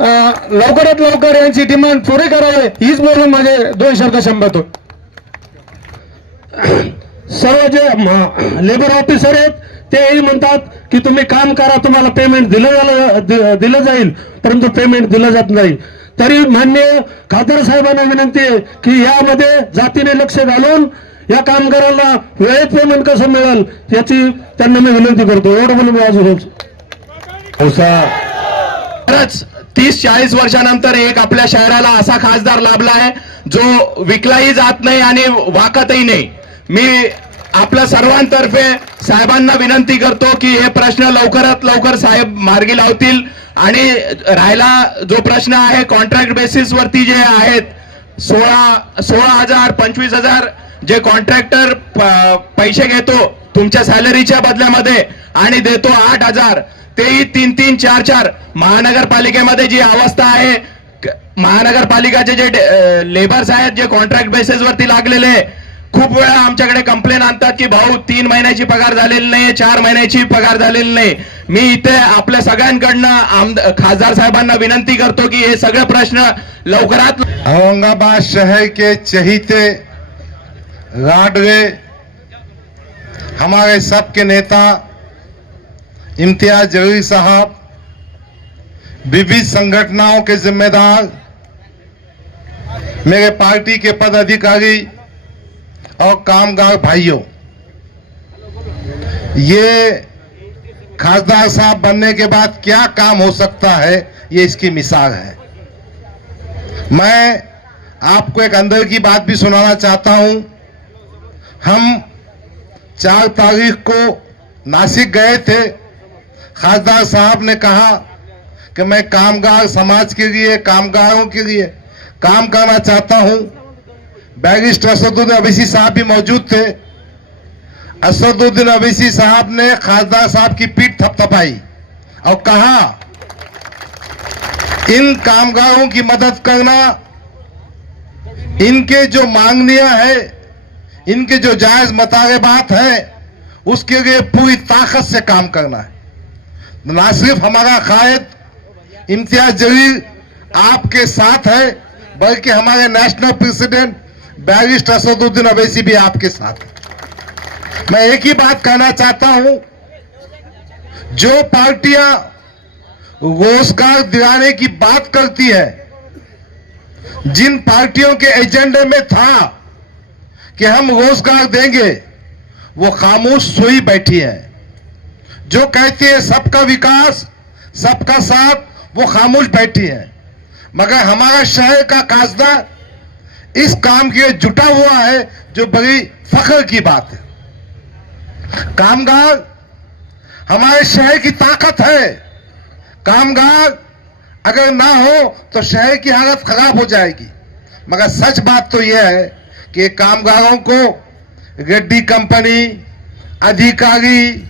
लवकरात लवकर यांची डिमांड पुरी करावी हीच बोलून माझे 2 शब्द संपवतो. सर्व जे लेबर ऑफिसर आहेत तेही म्हणतात की तुम्ही काम करा, तुम्हाला पेमेंट दिलं जाईल, परंतु पेमेंट दिलं जात नाही. तरी माननीय खासदार साहेबांना विनंती आहे की यामध्ये जातीने लक्ष घालून या कामगारांना वेळेत पेमेंट कसं मिळेल याची त्यांना मी विनंती करतो. एवढं बोलून खरंच 30-40 वर्षानंतर एक आपल्या शहराला असा खासदार लाभला आहे जो विकलाही जात नाही आणि वाकतही नाही. मी आपल्या सर्वांतर्फे साहेबांना विनंती करतो की हे प्रश्न लवकरात लवकर साहेब मार्गी लावतील आणि राहिला जो प्रश्न आहे कॉन्ट्रॅक्ट बेसिस वरती जे आहेत 16,000 25,000 जे कॉन्ट्रॅक्टर पैसे घेतो तुमच्या सॅलरीच्या बदल्यामध्ये आणि देतो 8,000 तेही 3-3 4-4 महानगरपालिकेमध्ये जी अवस्था आहे, महानगरपालिकाचे जे लेबर्स आहेत जे कॉन्ट्रॅक्ट बेसिस वरती लागलेले खूप वेळा आमच्याकडे कंप्लेन आणतात की भाऊ 3 महिन्याची पगार झालेली नाही, 4 महिन्याची पगार झालेली नाही. मी इथे आपल्या सगळ्यांकडनं खासदार साहेबांना विनंती करतो की हे सगळे प्रश्न लवकरात औरंगाबाद शहर के चहीते लाडले हमारे सबके नेता इम्तियाज जलील साहब, विविध संगठनों के जिम्मेदार, मेरे पार्टी के पदाधिकारी और कामगार भाइयों, ये खासदार साहब बनने के बाद क्या काम हो सकता है, ये इसकी मिसाल है। मैं आपको एक अंदर की बात भी सुनाना चाहता हूं। हम 4 तारीख को नासिक गए थे। खासदार साहब ने कहा कि मैं कामगार समाज के लिए, कामगारों के लिए काम करना चाहता हूं। बैरिस्टर असदुद्दीन अवैसी साहब भी मौजूद थे। असदुद्दीन अवैसी साहब ने खासदार साहब की पीठ थपथपाई और कहा इन कामगारों की मदद करना, इनके जो मांगनियां है, इनके जो जायज मुतालबात है, उसके लिए पूरी ताकत से काम करना है। ना सिर्फ हमारा कायद इम्तियाज जलील आपके साथ है, बल्कि हमारे national president barrister Asaduddin Owaisi भी आपके साथ है। मैं एक ही बात कहना चाहता हूं, जो पार्टियां रोजगार दिलाने की बात करती है, जिन पार्टियों के एजेंडे में था कि हम रोजगार देंगे, वो खामोश सोई बैठी है। जो कहती है सबका विकास, सबका साथ, वो खामोश बैठी है। मगर हमारा शहर का काजदार इस काम के लिए जुटा हुआ है, जो बड़ी फख्र की बात है। कामगार हमारे शहर की ताकत है। कामगार अगर ना हो तो शहर की हालत खराब हो जाएगी। मगर सच बात तो यह है कि कामगारों को रेड्डी कंपनी, अधिकारी,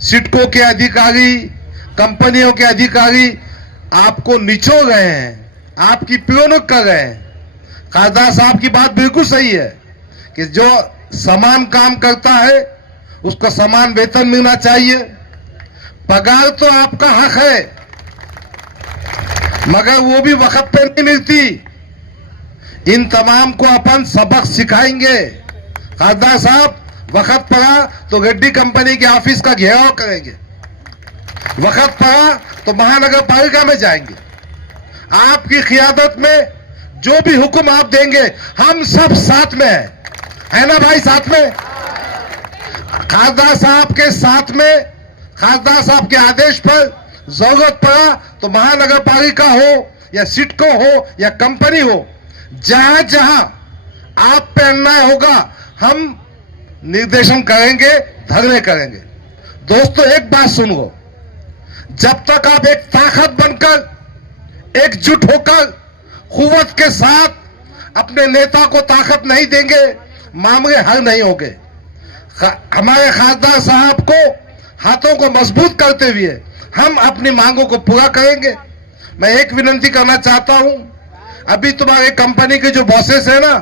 सिडको के अधिकारी, कंपनियों के अधिकारी आपको निचोड़ रहे हैं, आपकी प्योनक कर रहे हैं। खासदार साहब की बात बिल्कुल सही है कि जो समान काम करता है उसको समान वेतन मिलना चाहिए। पगार तो आपका हक है, मगर वो भी वक्त पे नहीं मिलती। इन तमाम को अपन सबक सिखाएंगे। खासदार साहब वक्त पड़ा तो रेड्डी कंपनी के ऑफिस का घेराव करेंगे, वक्त पड़ा तो महानगर पालिका में जाएंगे। आपकी क़ियादत में जो भी हुक्म आप देंगे, हम सब साथ में है ना भाई, साथ में। खासदार साहब के साथ में, खासदार साहब के आदेश पर जरूरत पड़ा तो महानगर पालिका हो या सिडको हो या कंपनी हो, जहां जहां आप पे अन्याय होगा, हम निर्देशन करेंगे, धरने करेंगे। दोस्तों एक बात सुनो, जब तक आप एक ताकत बनकर, एकजुट होकर, कुव्वत के साथ अपने नेता को ताकत नहीं देंगे, मामले हल नहीं होंगे। हमारे खासदार साहब को हाथों को मजबूत करते हुए हम अपनी मांगों को पूरा करेंगे। मैं एक विनती करना चाहता हूं, अभी तुम्हारे कंपनी के जो बॉसेस है ना,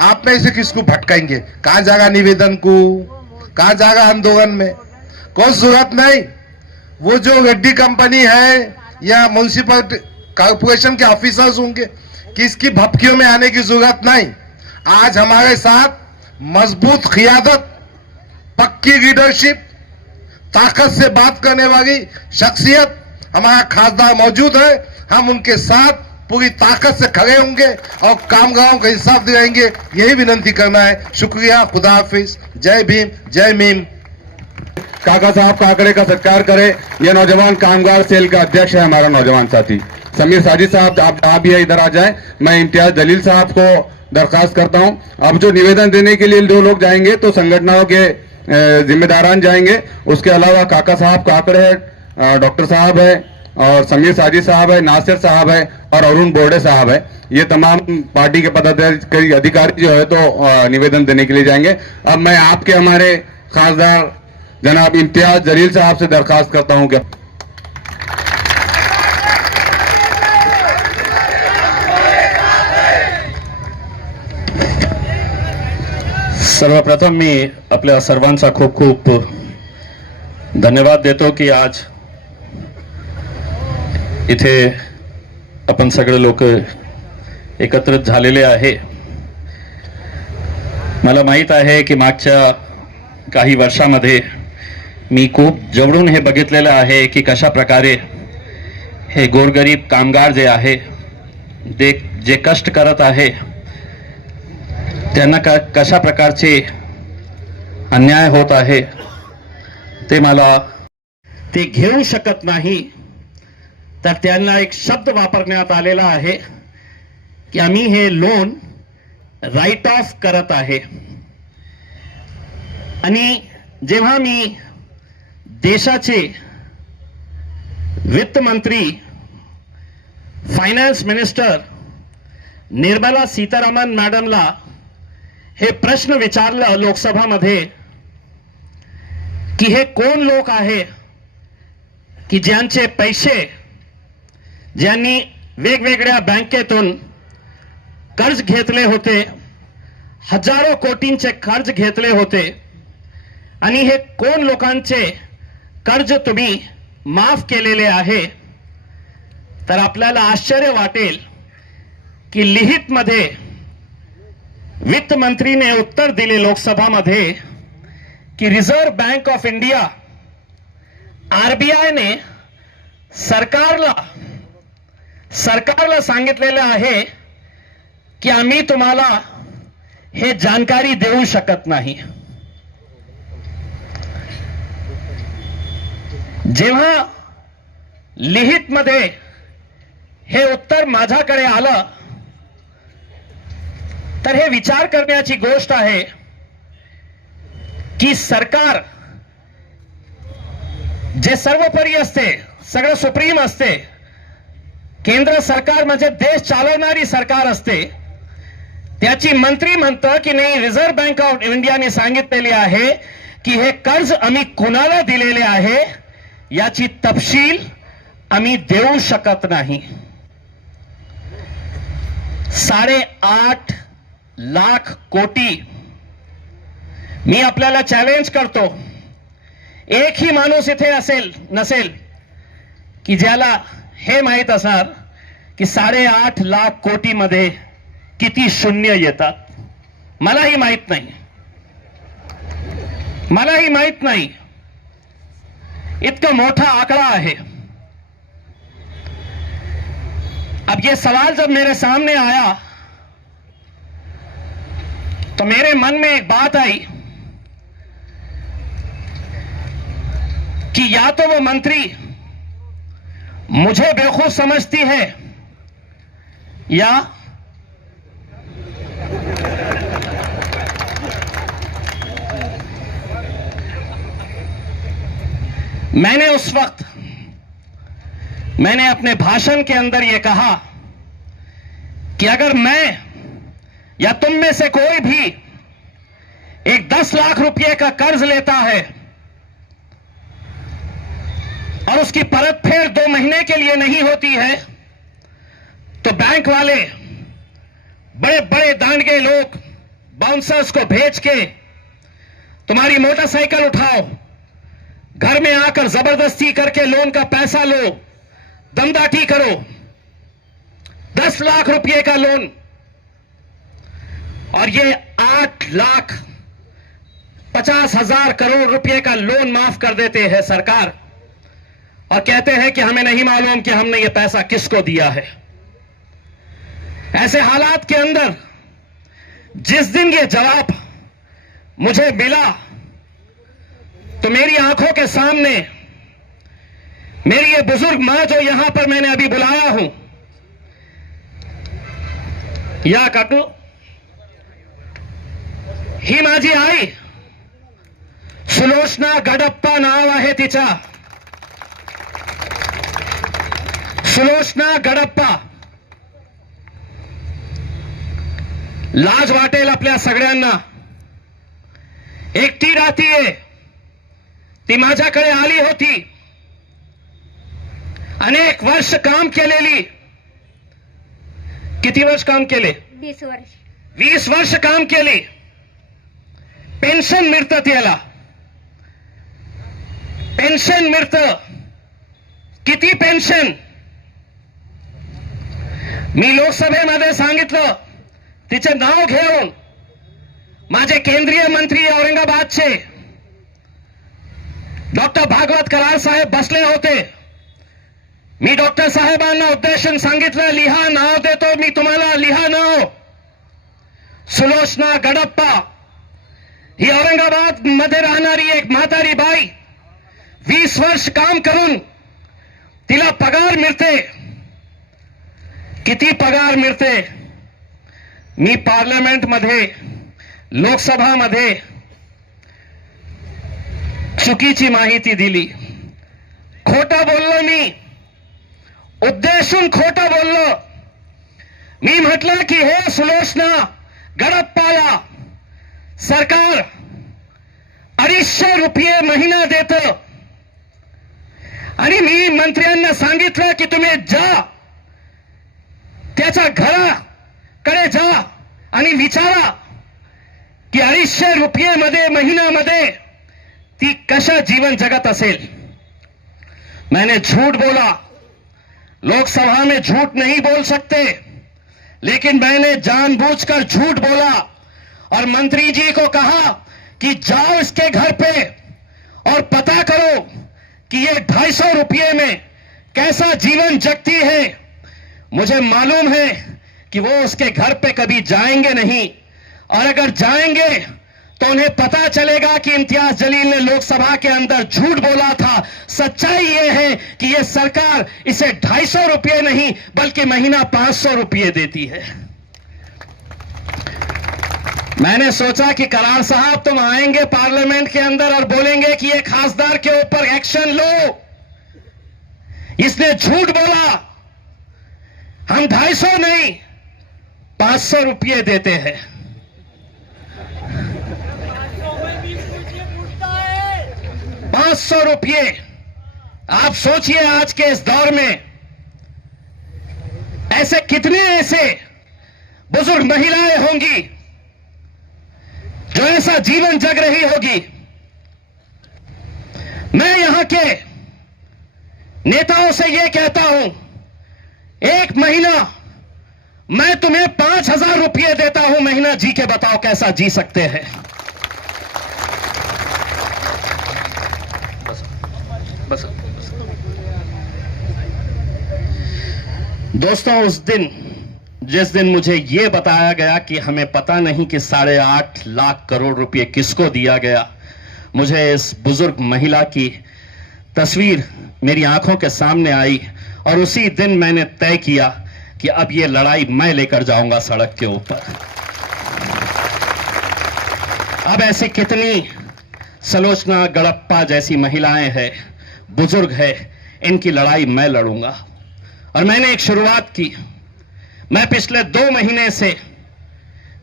आप में से किसको भटकाएंगे, कहां जाएगा निवेदन को, कहां जाएगा आंदोलन में, कोई जरूरत नहीं। वो जो रेड्डी कंपनी है या म्युनिसिपल कॉर्पोरेशन के ऑफिसर्स होंगे, किसकी भपकियों में आने की जरूरत नहीं। आज हमारे साथ मजबूत क़ियादत, पक्की लीडरशिप, ताकत से बात करने वाली शख्सियत हमारा खासदार मौजूद है। हम उनके साथ पूरी ताकत से खड़े होंगे और कामगारों को इंसाफ दिलाएंगे, यही विनती करना है। शुक्रिया, खुदा हाफिज, जय भीम, जय मीम। काका साहब काकड़े का सत्कार करें। यह नौजवान कामगार सेल का अध्यक्ष है हमारा नौजवान साथी समीर साजिद साहब, आप भी इधर आ जाएं। मैं इम्तियाज जलील साहब को दरखास्त करता हूं। अब जो निवेदन देने के लिए 2 लोग जाएंगे तो संगठनों के जिम्मेदारान जाएंगे। उसके अलावा काका साहब काकड़े है, डॉक्टर साहब है, और समीर साजिद साहब है, नासिर साहब है और अरुण बोर्डे साहब है। ये तमाम पार्टी के पदाधिकारी अधिकारी जो है तो निवेदन देने के लिए जाएंगे। अब मैं आपके हमारे खासदार जनाब इम्तियाज जलील साहब से दरखास्त करता हूं कि सर्वप्रथम मी आपल्या सर्वांचा खूप खूप धन्यवाद देतो की आज इथे आपण सगळे लोक एकत्रित झालेले आहे। मला माहित आहे की मागच्या काही वर्षामध्ये मी खूप जवळून हे बघितलेलं आहे की कशा प्रकारे हे गोरगरीब कामगार जे आहे ते जे कष्ट करत आहे त्यांना कशा प्रकारचे अन्याय होत आहे ते घेऊ शकत नाही, तर त्यांना एक शब्द वापरण्यात आलेला आहे की आम्ही हे लोन राईट ऑफ करत आहे. आणि जेव्हा मी देशाचे वित्त मंत्री फायनान्स मिनिस्टर निर्मला सीतारामन मॅडमला हे प्रश्न विचारलं लोकसभामध्ये की हे कोण लोक आहे की ज्यांचे पैसे, ज्यांनी वेगवेगळ्या बँकेतून कर्ज घेतले होते, हजारो कोटींचे कर्ज घेतले होते, आणि हे कोण लोकांचे कर्ज तुम्ही माफ केलेले आहे. तर आपल्याला आश्चर्य वाटेल की लिहित मध्ये वित्त मंत्रीने उत्तर दिले लोकसभामध्ये की reserve bank of India RBI ने सरकारला सांगितलेलं आहे की आम्ही तुम्हाला हे जानकारी देऊ शकत नाही. जेव्हा लिहित मध्ये हे उत्तर माझ्याकडे आलं तर हे विचार करण्याची गोष्ट आहे की सरकार जे सर्वोपरी असते, सगळं सुप्रीम असते, केंद्र सरकार म्हणजे देश चालवणारी सरकार असते, त्याची मंत्री म्हणतो की नाही, रिझर्व्ह बँक ऑफ इंडियाने सांगितलेले आहे की हे कर्ज आम्ही कुणाला दिलेले आहे याची तपशील आम्ही देऊ शकत नाही. 8.5 लाख कोटी. मी आपल्याला चॅलेंज करतो, एकही माणूस इथे नसेल की ज्याला हे माहित असणार की 8.5 लाख कोटी मध्ये किती शून्य येतात. मलाही माहित नाही. इतना मोटा आंकड़ा है. अब ये सवाल जब मेरे सामने आया तो मेरे मन में एक बात आई कि या तो वो मंत्री मुझे बेवकूफ समझती है या मैंने अपने भाषण के अंदर यह कहा कि अगर मैं या तुम में से कोई भी एक 10 लाख रुपए का कर्ज लेता है और उसकी परतफेर 2 महीने के लिए नहीं होती है, तो बैंक वाले बड़े बड़े दांडगे लोग बाउंसर्स को भेज के तुम्हारी मोटरसाइकिल उठाओ, घर में आकर जबरदस्ती करके लोन का पैसा लो, दमदाटी करो. 10 लाख रुपए का लोन और ये 8,50,000 करोड़ रुपए का लोन माफ कर देते हैं सरकार और कहते हैं कि हमें नहीं मालूम कि हमने ये पैसा किसको दिया है. ऐसे हालात के अंदर जिस दिन ये जवाब मुझे मिला तो मेरी आंखों के सामने मेरी ये बुजुर्ग मां जो यहां पर मैंने अभी बुलाया हूं, या काटू, ही माझी आई सुलोचना गडप्पा नाव आहे तिचा. सुलोचना गडप्पा. लाज वाटेल आपल्या सगळ्यांना. एकटी राहतीये. ती माझ्याकडे आली होती. अनेक वर्ष काम केलेली. किती वर्ष काम केले? 20 वर्ष. 20 वर्ष काम केले. पेन्शन मिळतं त्याला. पेन्शन मिळतं. किती पेन्शन? मी लोकसभेमध्ये सांगितलं, तिचे नाव घेऊन माझे केंद्रीय मंत्री औरंगाबादचे डॉक्टर भागवत कराड साहेब बसले होते. मी डॉक्टर साहेबांना उद्देशून सांगितलं, लिहा, नाव देतो मी तुम्हाला, लिहा नाव. सुलोचना गडप्पा ही औरंगाबाद मध्ये राहणारी एक म्हातारी बाई, 20 वर्ष काम करून तिला पगार मिळते. किती पगार मिळते? मी पार्लमेंटमध्ये, लोकसभामध्ये चुकीची माहिती दिली. खोटा बोललो मी, उद्देशून खोटा बोललो. मी म्हटलं की हे सुलोचना गडप्पाला सरकार 250 रुपये महिना देतं आणि मी मंत्र्यांना सांगितलं की तुम्ही जा, त्याच्या घराकडे जा आणि विचारा की 250 रुपये मध्ये महिन्यामध्ये ती कशा जीवन जगत असेल. मैंने झूठ बोला. लोकसभा में झूठ नहीं बोल सकते, लेकिन मैंने जानबूझकर झूठ बोला और मंत्री जी को कहा कि जाओ इसके घर पे और पता करो कि ये 250 रुपये में कैसा जीवन जगती है. मुझे मालूम है कि वो उसके घर पे कभी जाएंगे नहीं, और अगर जाएंगे तो उन्हें पता चलेगा कि इम्तियाज जलील ने लोकसभा के अंदर झूठ बोला था. सच्चाई ये है कि ये सरकार इसे 250 रुपये नहीं बल्कि महीना 500 रुपये देती है. मैंने सोचा कि करार साहब तुम आएंगे पार्लियामेंट के अंदर और बोलेंगे कि ये खासदार के ऊपर एक्शन लो, इसने झूठ बोला, हम 250 नहीं 500 रुपये देते हैं. 500 रुपये. आप सोचिए आज के इस दौर में ऐसे कितने ऐसे बुजुर्ग महिलाएं होंगी जो ऐसा जीवन जग रही होगी. मैं यहां के नेताओं से यह कहता हूं, एक महीना मैं तुम्हें 5,000 रुपये देता हूं महीना, जी के बताओ कैसा जी सकते हैं. बस. दोस्तों, उस दिन जिस दिन मुझे यह बताया गया कि हमें पता नहीं कि 8.5 लाख करोड़ रुपए किसको दिया गया, मुझे इस बुजुर्ग महिला की तस्वीर मेरी आंखों के सामने आई और उसी दिन मैंने तय किया कि अब यह लड़ाई मैं लेकर जाऊंगा सड़क के ऊपर. अब ऐसी कितनी सुलोचना गड़प्पा जैसी महिलाएं हैं, बुजुर्ग है, इनकी लड़ाई मैं लड़ूंगा. और मैंने एक शुरुआत की. मैं पिछले 2 महीने से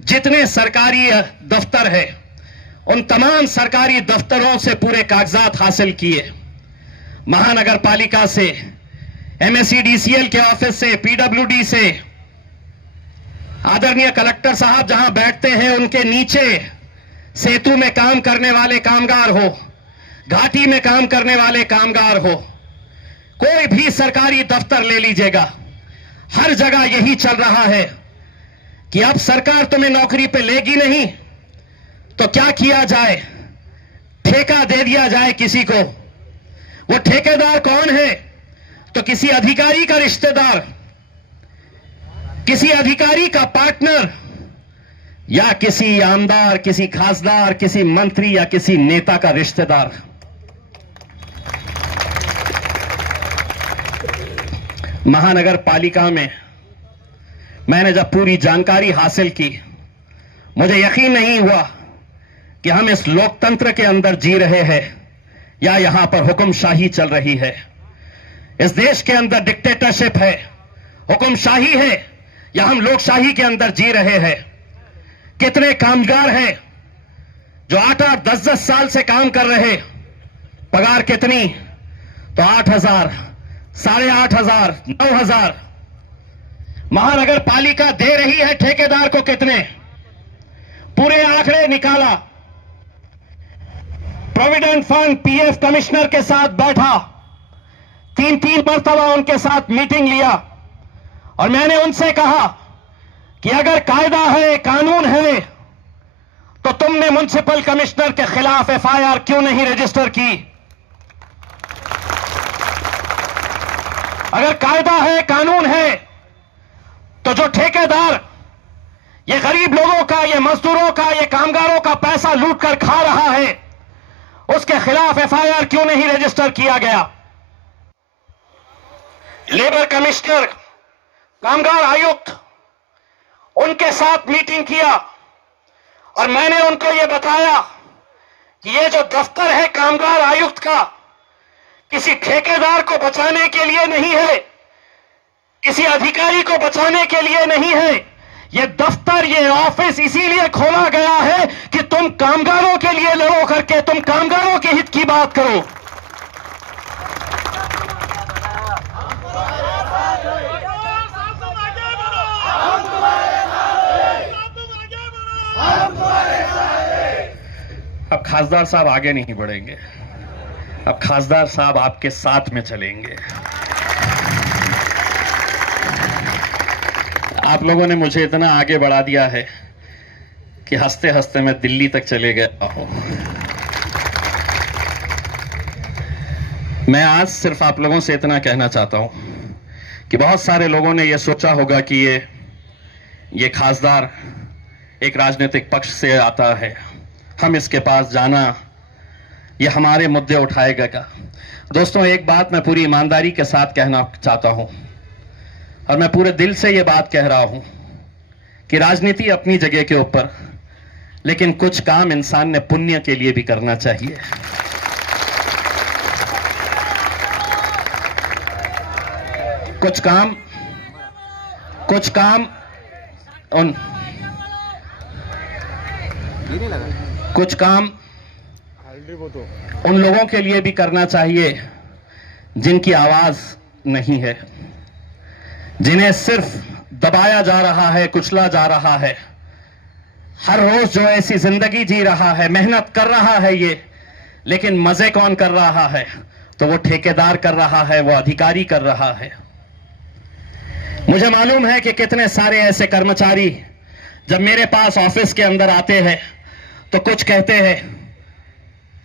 जितने सरकारी दफ्तर है उन तमाम सरकारी दफ्तरों से पूरे कागजात हासिल किए. महानगर पालिका से, MSEDCL के ऑफिस से, PWD से, आदरणीय कलेक्टर साहब जहां बैठते हैं उनके नीचे सेतु में काम करने वाले कामगार हो, घाटी में काम करने वाले कामगार हो, कोई भी सरकारी दफ्तर ले लीजिएगा, हर जगह यही चल रहा है कि अब सरकार तुम्हें नौकरी पे लेगी नहीं तो क्या किया जाए, ठेका दे दिया जाए किसी को. वो ठेकेदार कौन है? तो किसी अधिकारी का रिश्तेदार, किसी अधिकारी का पार्टनर, या किसी आमदार, किसी खासदार, किसी मंत्री या किसी नेता का रिश्तेदार. महानगर पालिका में मैंने जब पूरी जानकारी हासिल की, मुझे यकीन नहीं हुआ कि हम इस लोकतंत्र के अंदर जी रहे हैं या यहां पर हुक्मशाही चल रही है. इस देश के अंदर डिक्टेटरशिप है, हुक्मशाही है, या हम लोकशाही के अंदर जी रहे हैं. कितने कामगार हैं जो 8-8, 10-10 साल से काम कर रहे, पगार कितनी? तो 8,000, 8,500, 9,000. महानगर पालिका दे रही है ठेकेदार को कितने? पूरे आंकड़े निकाला. प्रोविडेंट फंड PF कमिश्नर के साथ बैठा, 3 मरतबा उनके साथ मीटिंग लिया और मैंने उनसे कहा कि अगर कायदा है, कानून है, तो तुमने म्युनिसिपल कमिश्नर के खिलाफ FIR क्यों नहीं रजिस्टर की? अगर कायदा है, कानून है, तो जो ठेकेदार ये गरीब लोगों का, ये मजदूरों का, ये कामगारों का पैसा लूट कर खा रहा है, उसके खिलाफ एफआईआर क्यों नहीं रजिस्टर किया गया? लेबर कमिश्नर, कामगार आयुक्त, उनके साथ मीटिंग किया और मैंने उनको यह बताया कि ये जो दफ्तर है कामगार आयुक्त का, किसी ठेकेदार को बचाने के लिए नहीं है, किसी अधिकारी को बचाने के लिए नहीं है। ये दफ्तर, ये ऑफिस इसीलिए खोला गया है कि तुम कामगारों के लिए लड़ो करके, तुम कामगारों के हित की बात करो। अब खासदार साहब आगे नहीं बढ़ेंगे, अब खासदार साहब आपके साथ में चलेंगे। आप लोगों ने मुझे इतना आगे बढ़ा दिया है कि हंसते हंसते मैं दिल्ली तक चले गया हूं। मैं आज सिर्फ आप लोगों से इतना कहना चाहता हूं कि बहुत सारे लोगों ने यह सोचा होगा कि ये खासदार एक राजनीतिक पक्ष से आता है, हम इसके पास जाना, ये हमारे मुद्दे उठाएगा क्या? दोस्तों, एक बात मैं पूरी ईमानदारी के साथ कहना चाहता हूं और मैं पूरे दिल से ये बात कह रहा हूं कि राजनीति अपनी जगह के ऊपर, लेकिन कुछ काम इंसान ने पुण्य के लिए भी करना चाहिए। कुछ काम उन लोगों के लिए भी करना चाहिए जिनकी आवाज नहीं है, जिन्हें सिर्फ दबाया जा रहा है, कुचला जा रहा है। हर रोज जो ऐसी जिंदगी जी रहा है, मेहनत कर रहा है ये, लेकिन मजे कौन कर रहा है? तो वो ठेकेदार कर रहा है, वो अधिकारी कर रहा है। मुझे मालूम है कि कितने सारे ऐसे कर्मचारी जब मेरे पास ऑफिस के अंदर आते हैं तो कुछ कहते हैं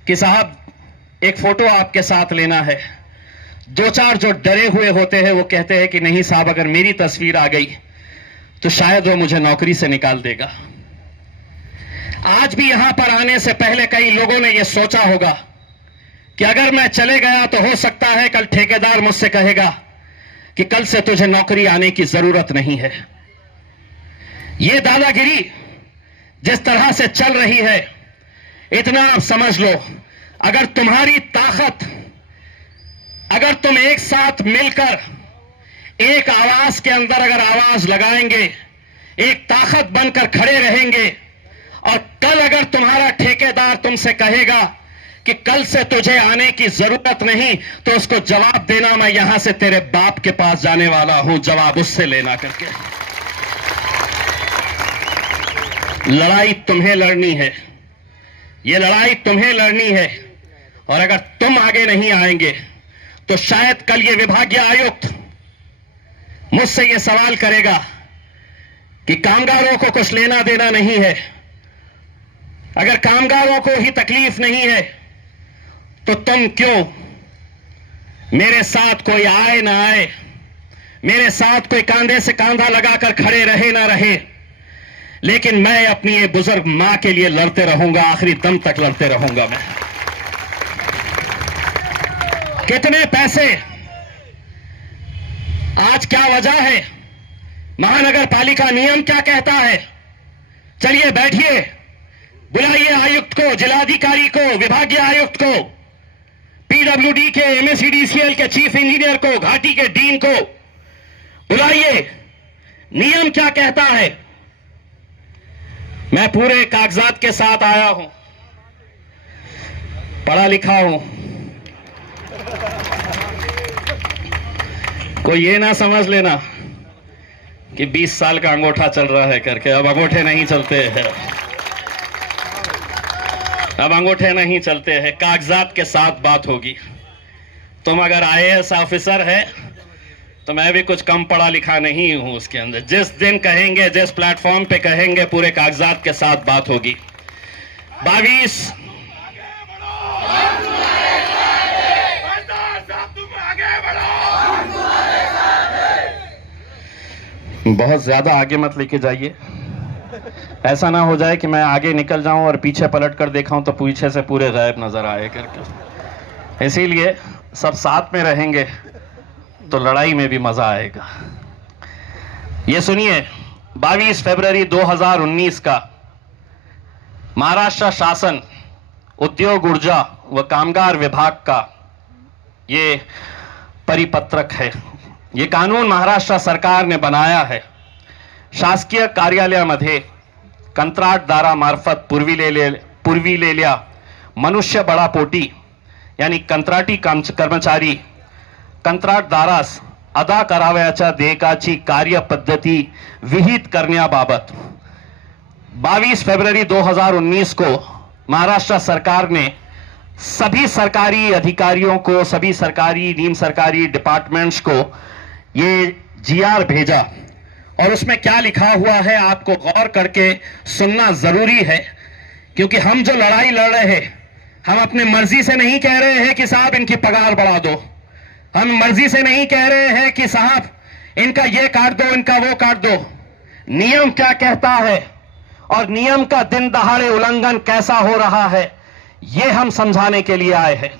कि साहब एक फोटो आपके साथ लेना है। दो चार जो डरे हुए होते हैं वो कहते हैं कि नहीं साहब, अगर मेरी तस्वीर आ गई तो शायद वो मुझे नौकरी से निकाल देगा। आज भी यहां पर आने से पहले कई लोगों ने यह सोचा होगा कि अगर मैं चले गया तो हो सकता है कल ठेकेदार मुझसे कहेगा कि कल से तुझे नौकरी आने की जरूरत नहीं है। यह दादागिरी जिस तरह से चल रही है, इतना आप समझ लो, अगर तुम्हारी ताकत, अगर तुम एक साथ मिलकर एक आवाज के अंदर अगर आवाज लगाएंगे, एक ताकत बनकर खड़े रहेंगे, और कल अगर तुम्हारा ठेकेदार तुमसे कहेगा कि कल से तुझे आने की जरूरत नहीं, तो उसको जवाब देना, मैं यहां से तेरे बाप के पास जाने वाला हूं, जवाब उससे लेना करके। लड़ाई तुम्हें लड़नी है, ये लड़ाई तुम्हें लड़नी है। और अगर तुम आगे नहीं आएंगे तो शायद कल ये विभागीय आयुक्त मुझसे ये सवाल करेगा कि कामगारों को कुछ लेना देना नहीं है। अगर कामगारों को ही तकलीफ नहीं है तो तुम क्यों, मेरे साथ कोई आए ना आए, मेरे साथ कोई कांधे से कांधा लगाकर खड़े रहे ना रहे, लेकिन मैं अपनी ये बुजुर्ग मां के लिए लड़ते रहूंगा, आखिरी दम तक लड़ते रहूंगा। मैं कितने पैसे, आज क्या वजह है, महानगर पालिका नियम क्या कहता है? चलिए बैठिए, बुलाइए आयुक्त को, जिलाधिकारी को, विभागीय आयुक्त को, पीडब्ल्यूडी के, एमएससीडीसीएल के चीफ इंजीनियर को, घाटी के डीन को बुलाइए। नियम क्या कहता है? मैं पूरे कागजात के साथ आया हूं, पढ़ा लिखा हूं। कोई ये ना समझ लेना कि 20 साल का अंगूठा चल रहा है करके। अब अंगूठे नहीं चलते हैं, अब अंगूठे नहीं चलते हैं, कागजात के साथ बात होगी। तुम अगर आईएएस ऑफिसर है तो मैं भी कुछ कम पढ़ा लिखा नहीं हूं उसके अंदर। जिस दिन कहेंगे, जिस प्लेटफॉर्म पे कहेंगे, पूरे कागजात के साथ बात होगी। 22 बहुत ज्यादा आगे मत लेके जाइए, ऐसा ना हो जाए कि मैं आगे निकल जाऊं और पीछे पलट कर देखाऊं तो पीछे से पूरे गायब नजर आए करके। इसीलिए सब साथ में रहेंगे तो लड़ाई में भी मजा आएगा। ये सुनिए, 22 फरवरी 2019 का महाराष्ट्र शासन उद्योग, ऊर्जा व कामगार विभाग का ये परिपत्रक है। ये कानून महाराष्ट्र सरकार ने बनाया है। शासकीय कार्यालयामध्ये कंत्राटदारामार्फत पुरविलेल्या मनुष्य बळापोटी यांनी कंत्राटी कर्मचारी कंत्राटदारास अदा करावयाच्या देयकाची कार्यपद्धती विहित करण्याबाबत 22 फरवरी 2019 को महाराष्ट्र सरकार ने सभी सरकारी अधिकारियों को, सभी सरकारी नीम सरकारी डिपार्टमेंट्स को ये जीआर भेजा। और उसमें क्या लिखा हुआ है आपको गौर करके सुनना जरूरी है, क्योंकि हम जो लड़ाई लड़ रहे हैं, हम अपने मर्जी से नहीं कह रहे हैं कि साहब इनकी पगार बढ़ा दो, हम मर्जी से नहीं कह रहे हैं कि साहब इनका ये काट दो, इनका वो काट दो। नियम क्या कहता है और नियम का दिन दहाड़े उल्लंघन कैसा हो रहा है, ये हम समझाने के लिए आए हैं।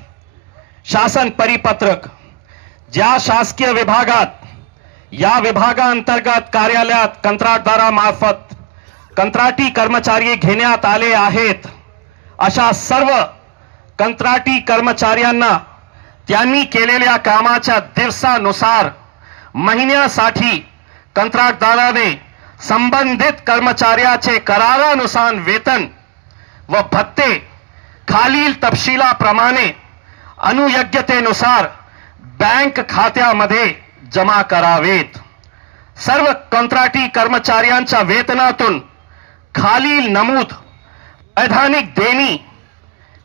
शासन परिपत्रक ज्या शासकीय विभागात या विभागांतर्गत कार्यालयात कंत्राटदारामार्फत कंत्राटी कर्मचारी घेण्यात आले आहेत, अशा सर्व कंत्राटी कर्मचाऱ्यांना त्यांनी केलेल्या कामाच्या दिवसानुसार महिन्यासाठी कंत्राटदाराने संबंधित कर्मचाऱ्याचे करारानुसार वेतन व भत्ते खालील तपशिलाप्रमाणे अनुयोग्यतेनुसार बँक खात्यामध्ये जमा करावेत। सर्व कंत्राटी कर्मचाऱ्यांच्या वेतनातून खालील नमूद वैधानिक देणी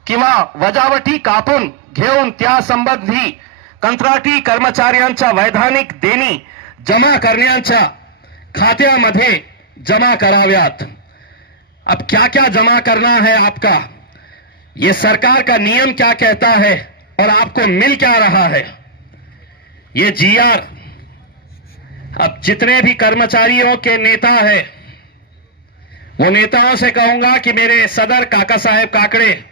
किंवा वजावटी कापून घेऊन त्या संबंधी कंत्राटी कर्मचाऱ्यांच्या वैधानिक देणी जमा करण्याच्या खात्यामध्ये जमा कराव्यात। अब क्या क्या जमा करना है आपका, ये सरकार का नियम क्या कहता है और आपको मिल क्या रहा है, ये जीआर। अब जितने भी कर्मचारियों के नेता है, वो नेताओं से कहूंगा कि मेरे सदर काका साहेब काकड़े,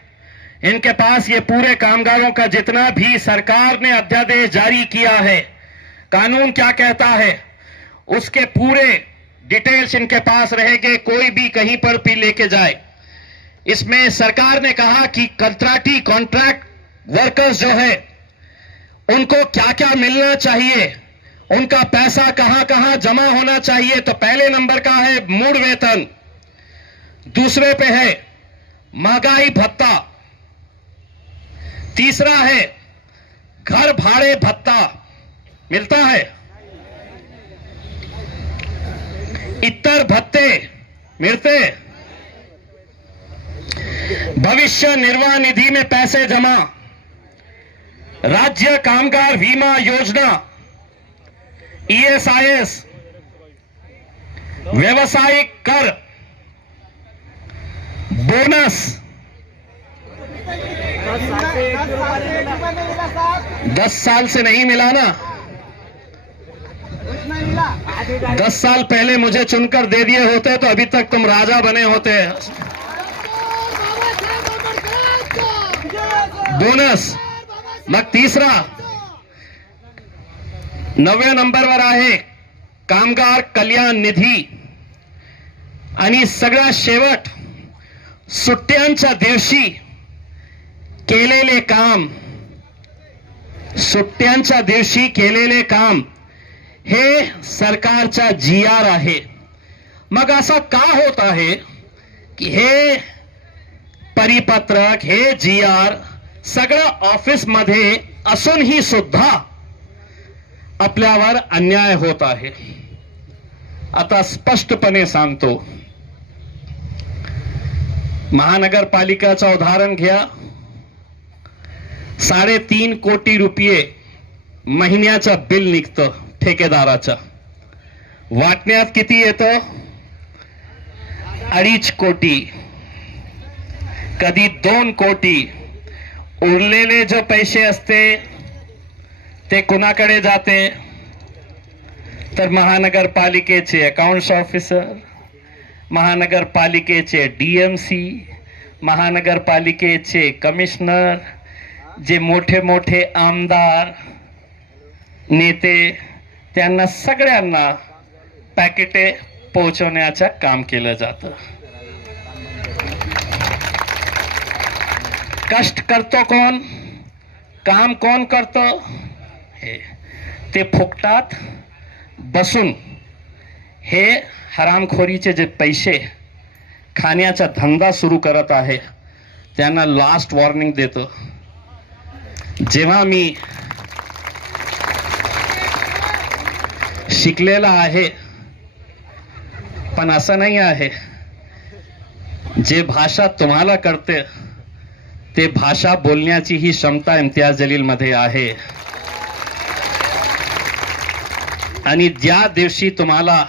इनके पास ये पूरे कामगारों का जितना भी सरकार ने अध्यादेश जारी किया है, कानून क्या कहता है, उसके पूरे डिटेल्स इनके पास रहेंगे, कोई भी कहीं पर भी लेके जाए। इसमें सरकार ने कहा कि कंत्राटी कॉन्ट्रैक्ट वर्कर्स जो है उनको क्या क्या मिलना चाहिए, उनका पैसा कहां कहां जमा होना चाहिए। तो पहले नंबर का है मूल वेतन, दूसरे पे है महंगाई भत्ता, तीसरा है घर भाड़े भत्ता मिलता है, इतर भत्ते मिलते, भविष्य निर्वाह निधि में पैसे जमा, राज्य कामगार बीमा योजना, ईएसआईएस, व्यवसायिक कर, बोनस, 10 साल से नहीं मिला ना, 10 साल पहले मुझे चुनकर दे दिए होते तो अभी तक तुम राजा बने होते। बोनस। मग तीसरा 9व्या नंबरवर आहे कामगार कल्याण निधी, आणि सगळ्यात शेवट सुट्ट्यांच्या दिवशी केलेले काम, सुट्ट्यांच्या दिवशी केलेले काम हे सरकारचा जीआर आहे। मग असं का होत आहे की हे परिपत्रक, हे जीआर सगळं ऑफिस मध्ये असूनही सुद्धा आपल्यावर अन्याय होत आहे। आता स्पष्टपणे सांगतो, महानगरपालिकाचं उदाहरण घ्या, 3.5 कोटी रुपये महिन्याचं बिल निघतं ठेकेदाराचं, वाटण्यात किती येतं? 2.5 कोटी, कधी 2 कोटी। उरलेले जो पैसे असते ते कुणाकडे जाते? तर महानगरपालिकेचे अकाउंट्स ऑफिसर, महानगरपालिकेचे DMC, महानगरपालिकेचे कमिशनर, जे मोठे मोठे आमदार नेते, त्यांना सगळ्यांना पॅकेटे पोहोचवण्याचं काम केलं जातं. कष्ट करतो कोण, काम कोण करतो, हे ते फुकटात बसून हे हरामखोरीचे जे पैसे खाण्याचा धंदा सुरू करत आहे त्यांना लास्ट वॉर्निंग देतो. जेव्हा मी शिकलेला आहे, पण असं नाही आहे जे भाषा तुम्हाला कळते ते भाषा बोलण्याची ही क्षमता इम्तियाज जलील मध्ये आहे. आणि ज्या दिवशी तुम्हाला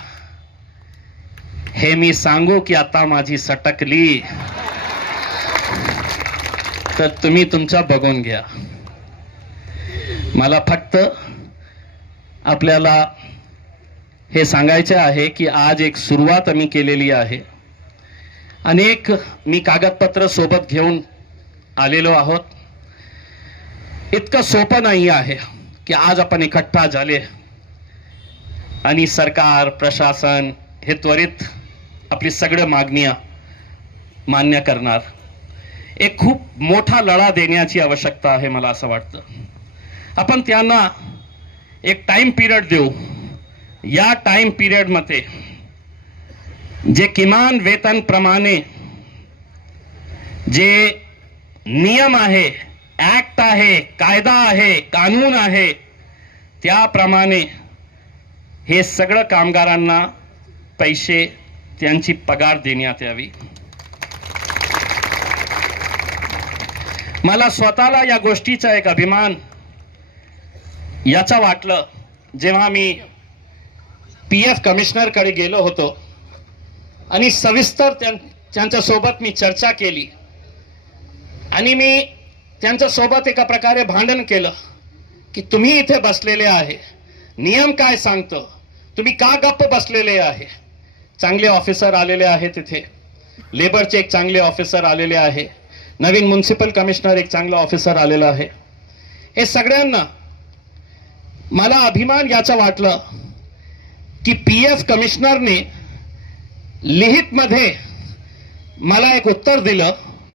हे मी सांगू की आता माझी सटकली, तर तुम्ही तुमचा बघून घ्या. मला फक्त आपल्याला हे सांगायचे आहे की आज एक सुरुवात आम्ही केलेली आहे. अनेक मी कागदपत्र सोबत घेऊन आलेलो आहोत. इतकं सोपं नाही आहे की आज आपण इकट्ठा झाले आणि सरकार प्रशासन हे त्वरित आपली सगळ्या मागण्या मान्य करणार. एक खूप मोठा लढा देण्याची आवश्यकता आहे. मला असं वाटतं आपण त्यांना एक टाइम पिरियड देऊ. या टाइम पिरियड मध्ये जे किमान वेतन प्रमाणे जे नियम आहे, ऍक्ट आहे, कायदा आहे, कानून आहे, त्याप्रमाणे हे सगळं कामगारांना पैसे त्यांची पगार देण्यात यावी. मला स्वतःला या गोष्टीचा एक अभिमान याचा वाटलं जेव्हा मी PF कमिशनर कडे गेलो होतो आणि सविस्तर त्यांच्या सोबत मी चर्चा केली आणि मी त्यांच्या सोबत एका प्रकारे भांडण केलं की तुम्ही इथे बसलेले आहे, नियम काय सांगतो, तुम्ही का गप्प बसलेले आहे. चांगले ऑफिसर आलेले आहे, तिथे लेबरचे एक चांगले ऑफिसर आलेले आहे, नवीन म्युनिसिपल कमिशनर एक चांगला ऑफिसर आलेला आहे. हे सगळ्यांना मला अभिमान याचा वाटलं की PF कमिशनरने लिखित मध्ये मला एक उत्तर दिलं